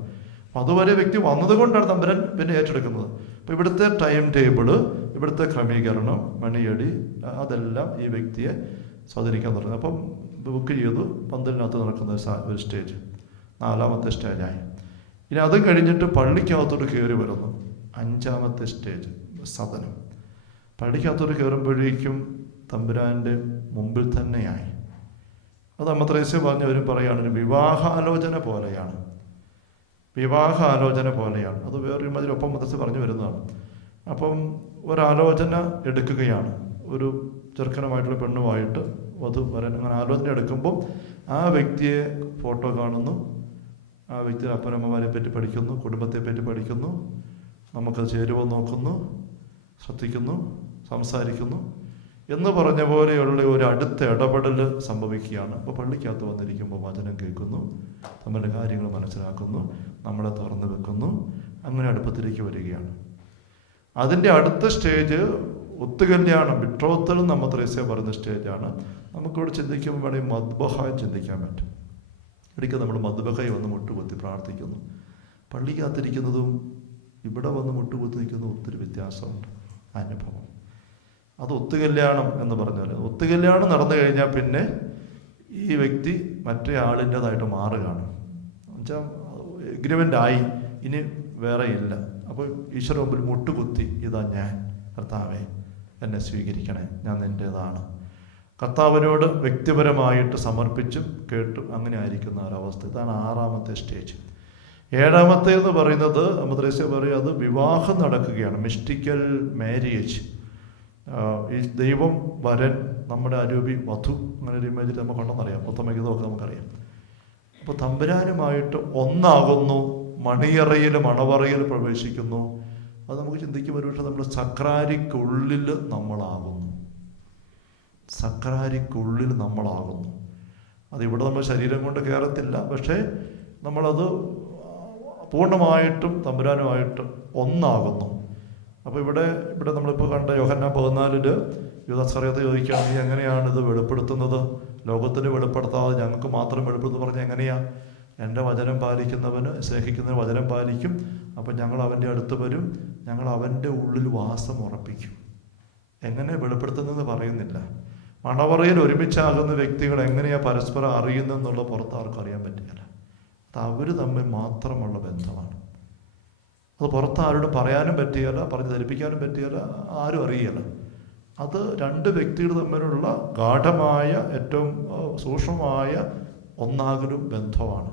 അപ്പം അതുവരെ വ്യക്തി വന്നതുകൊണ്ടാണ് തമ്പുരാൻ പിന്നെ ഏറ്റെടുക്കുന്നത്. അപ്പോൾ ഇവിടുത്തെ ടൈം ടേബിള്, ഇവിടുത്തെ ക്രമീകരണം, മണിയടി, അതെല്ലാം ഈ വ്യക്തിയെ സ്വാധീനിക്കാൻ തുടങ്ങി. അപ്പം ബുക്ക് ചെയ്തു. പന്തലിനകത്ത് നടക്കുന്ന ഒരു സ്റ്റേജ് 4ാമത്തെ സ്റ്റേജായി. ഇനി അത് കഴിഞ്ഞിട്ട് പള്ളിക്കകത്തോട്ട് കയറി വരുന്നു. 5ാമത്തെ സ്റ്റേജ് സദനം. പള്ളിക്കകത്തോട്ട് കയറുമ്പോഴേക്കും തമ്പുരാൻ്റെ മുമ്പിൽ തന്നെയായി. അത് മദ്രസ പറഞ്ഞവരും പറയുകയാണ്, വിവാഹാലോചന പോലെയാണ്. വിവാഹാലോചന പോലെയാണ്. അത് വേറൊരു മതിലൊപ്പം മദ്രസ പറഞ്ഞു വരുന്നതാണ്. അപ്പം ഒരാലോചന എടുക്കുകയാണ്. ഒരു ചെറുക്കനുമായിട്ടുള്ള പെണ്ണുമായിട്ട് വധു വരൻ അങ്ങനെ ആലോചന എടുക്കുമ്പം ആ വ്യക്തിയെ ഫോട്ടോ കാണുന്നു, ആ വ്യക്തി അപ്പനമ്മമാരെ പറ്റി പഠിക്കുന്നു, കുടുംബത്തെ പറ്റി പഠിക്കുന്നു, നമുക്കത് ചേരുവോ നോക്കുന്നു, ശ്രദ്ധിക്കുന്നു, സംസാരിക്കുന്നു എന്ന് പറഞ്ഞ പോലെയുള്ള ഒരു അടുത്ത ഇടപെടൽ സംഭവിക്കുകയാണ്. അപ്പോൾ പള്ളിക്കകത്ത് വന്നിരിക്കുമ്പോൾ വചനം കേൾക്കുന്നു, തമ്മിലെ കാര്യങ്ങൾ മനസ്സിലാക്കുന്നു, നമ്മളെ തുറന്നു വെക്കുന്നു, അങ്ങനെ അടുപ്പത്തിലേക്ക് വരികയാണ്. അതിൻ്റെ അടുത്ത സ്റ്റേജ് ഒത്തുകല്യാണം, ബിട്രോത്തൽ നമ്മ ത്രേസ്യ പറയുന്ന സ്റ്റേജാണ്. നമുക്കിവിടെ ചിന്തിക്കുമ്പോൾ വേണമെങ്കിൽ മദ്ബഹ ചിന്തിക്കാൻ പറ്റും. ഒരിക്കൽ നമ്മൾ മദ്ബഹയിൽ വന്ന് മുട്ടുകുത്തി പ്രാർത്ഥിക്കുന്നു. പള്ളിക്കകത്തിരിക്കുന്നതും ഇവിടെ വന്ന് മുട്ടുകുത്തി നിൽക്കുന്നതും ഒത്തിരി വ്യത്യാസമുണ്ട് അനുഭവം. അത് ഒത്തുകല്യാണം എന്ന് പറഞ്ഞാൽ, ഒത്തുകല്യാണം നടന്നു കഴിഞ്ഞാൽ പിന്നെ ഈ വ്യക്തി മറ്റേ ആളിൻ്റെതായിട്ട് മാറുകയാണ്. എന്നുവെച്ചാൽ എഗ്രിമെൻ്റ് ആയി, ഇനി വേറെ ഇല്ല. അപ്പോൾ ഈശ്വര മുമ്പിൽ മുട്ടുകുത്തി, ഇതാ ഞാൻ, കർത്താവേ എന്നെ സ്വീകരിക്കണേ, ഞാൻ നിൻ്റേതാണ്. കർത്താവിനോട് വ്യക്തിപരമായിട്ട് സമർപ്പിച്ചും കേട്ടും അങ്ങനെ ആയിരിക്കുന്ന ഒരവസ്ഥ. ഇതാണ് 6ാമത്തെ സ്റ്റേജ്. 7ാമത്തെ എന്ന് പറയുന്നത് അമദ്രേസ്യ പറയും, അത് വിവാഹം നടക്കുകയാണ്, മിസ്റ്റിക്കൽ മാരേജ്. ഈ ദൈവം വരൻ, നമ്മുടെ അരൂപി വധു, അങ്ങനെ ഒരു ഇമേജിൽ നമുക്കുണ്ടെന്നറിയാം, മൊത്തമയ്ക്കതൊക്കെ നമുക്കറിയാം. അപ്പോൾ തമ്പുരാനുമായിട്ട് ഒന്നാകുന്നു, മണിയറയിൽ മണവറയിൽ പ്രവേശിക്കുന്നു. അത് നമുക്ക് ചിന്തിക്കും, ഒരുപക്ഷെ നമ്മൾ സക്രാരിക്കുള്ളിൽ നമ്മളാകുന്നു, സക്രാരിക്കുള്ളിൽ നമ്മളാകുന്നു. അതിവിടെ നമ്മൾ ശരീരം കൊണ്ട് കയറത്തില്ല, പക്ഷേ നമ്മളത് പൂർണ്ണമായിട്ടും തമ്പുരാനുമായിട്ട് ഒന്നാകുന്നു. അപ്പോൾ ഇവിടെ നമ്മളിപ്പോൾ കണ്ട യോഹന്നാൻ 14 യൂദാസ്കറിയോത്ത് ചോദിക്കുകയാണ്, നീ എങ്ങനെയാണ് ഇത് വെളിപ്പെടുത്തുന്നത്? ലോകത്തിന് വെളിപ്പെടുത്താതെ ഞങ്ങൾക്ക് മാത്രം വെളിപ്പെടുത്തുന്നു പറഞ്ഞാൽ എങ്ങനെയാണ്? എൻ്റെ വചനം പാലിക്കുന്നവന്, സ്നേഹിക്കുന്നവന് വചനം പാലിക്കും. അപ്പം ഞങ്ങൾ അവൻ്റെ അടുത്ത് വരും, ഞങ്ങൾ അവൻ്റെ ഉള്ളിൽ വാസം ഉറപ്പിക്കും. എങ്ങനെ വെളിപ്പെടുത്തുന്നതെന്ന് പറയുന്നില്ല. മണവറയിൽ ഒരുമിച്ചാകുന്ന വ്യക്തികൾ എങ്ങനെയാണ് പരസ്പരം അറിയുന്നതെന്നുള്ള പുറത്ത് ആർക്കും അറിയാൻ പറ്റില്ല. അത് അവർ തമ്മിൽ മാത്രമുള്ള ബന്ധമാണ്. അത് പുറത്ത് ആരോടും പറയാനും പറ്റുകയില്ല, പറഞ്ഞ് ധരിപ്പിക്കാനും പറ്റുകയില്ല, ആരും അറിയില്ല. അത് 2 വ്യക്തികൾ തമ്മിലുള്ള ഗാഢമായ, ഏറ്റവും സൂക്ഷ്മമായ ഒന്നാകലും ബന്ധമാണ്.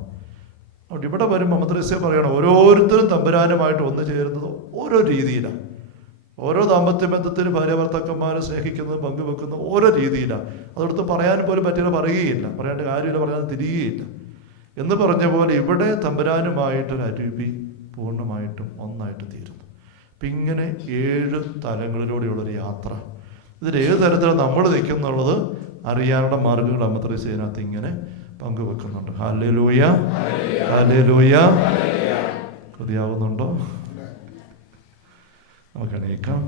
അതുകൊണ്ട് ഇവിടെ വരുമ്പോൾ മദ്രസ്യ പറയണം, ഓരോരുത്തരും തമ്പുരാനുമായിട്ട് ഒന്നു ചേരുന്നത് ഓരോ രീതിയിലാണ്. ഓരോ ദാമ്പത്യ ബന്ധത്തിന് ഭാര്യാഭർത്താക്കന്മാരെ സ്നേഹിക്കുന്നത്, പങ്കുവെക്കുന്നത് ഓരോ രീതിയിലാണ്. അതെടുത്ത് പറയാനും പോലും പറ്റില്ല, പറയുകയില്ല, പറയാണ്ട് കാര്യമില്ല, പറയാതെ തിരികുകയില്ല എന്ന് പറഞ്ഞ പോലെ ഇവിടെ തമ്പുരാനുമായിട്ടൊരു അരൂപി പൂർണ്ണമായിട്ടും ഒന്നായിട്ട് തീരുന്നു. അപ്പം ഇങ്ങനെ 7 തലങ്ങളിലൂടെയുള്ളൊരു യാത്ര. ഇതിൽ ഏത് തരത്തിലാണ് നമ്മൾ നിൽക്കുന്നുള്ളത് അറിയാനുള്ള മാർഗങ്ങൾ അമദ്രസ്യനകത്ത് ഇങ്ങനെ പങ്കുവെക്കുന്നുണ്ട്. Hallelujah, hallelujah. കൊതിയാവുന്നുണ്ടോ? നമുക്ക് എണീക്കാം.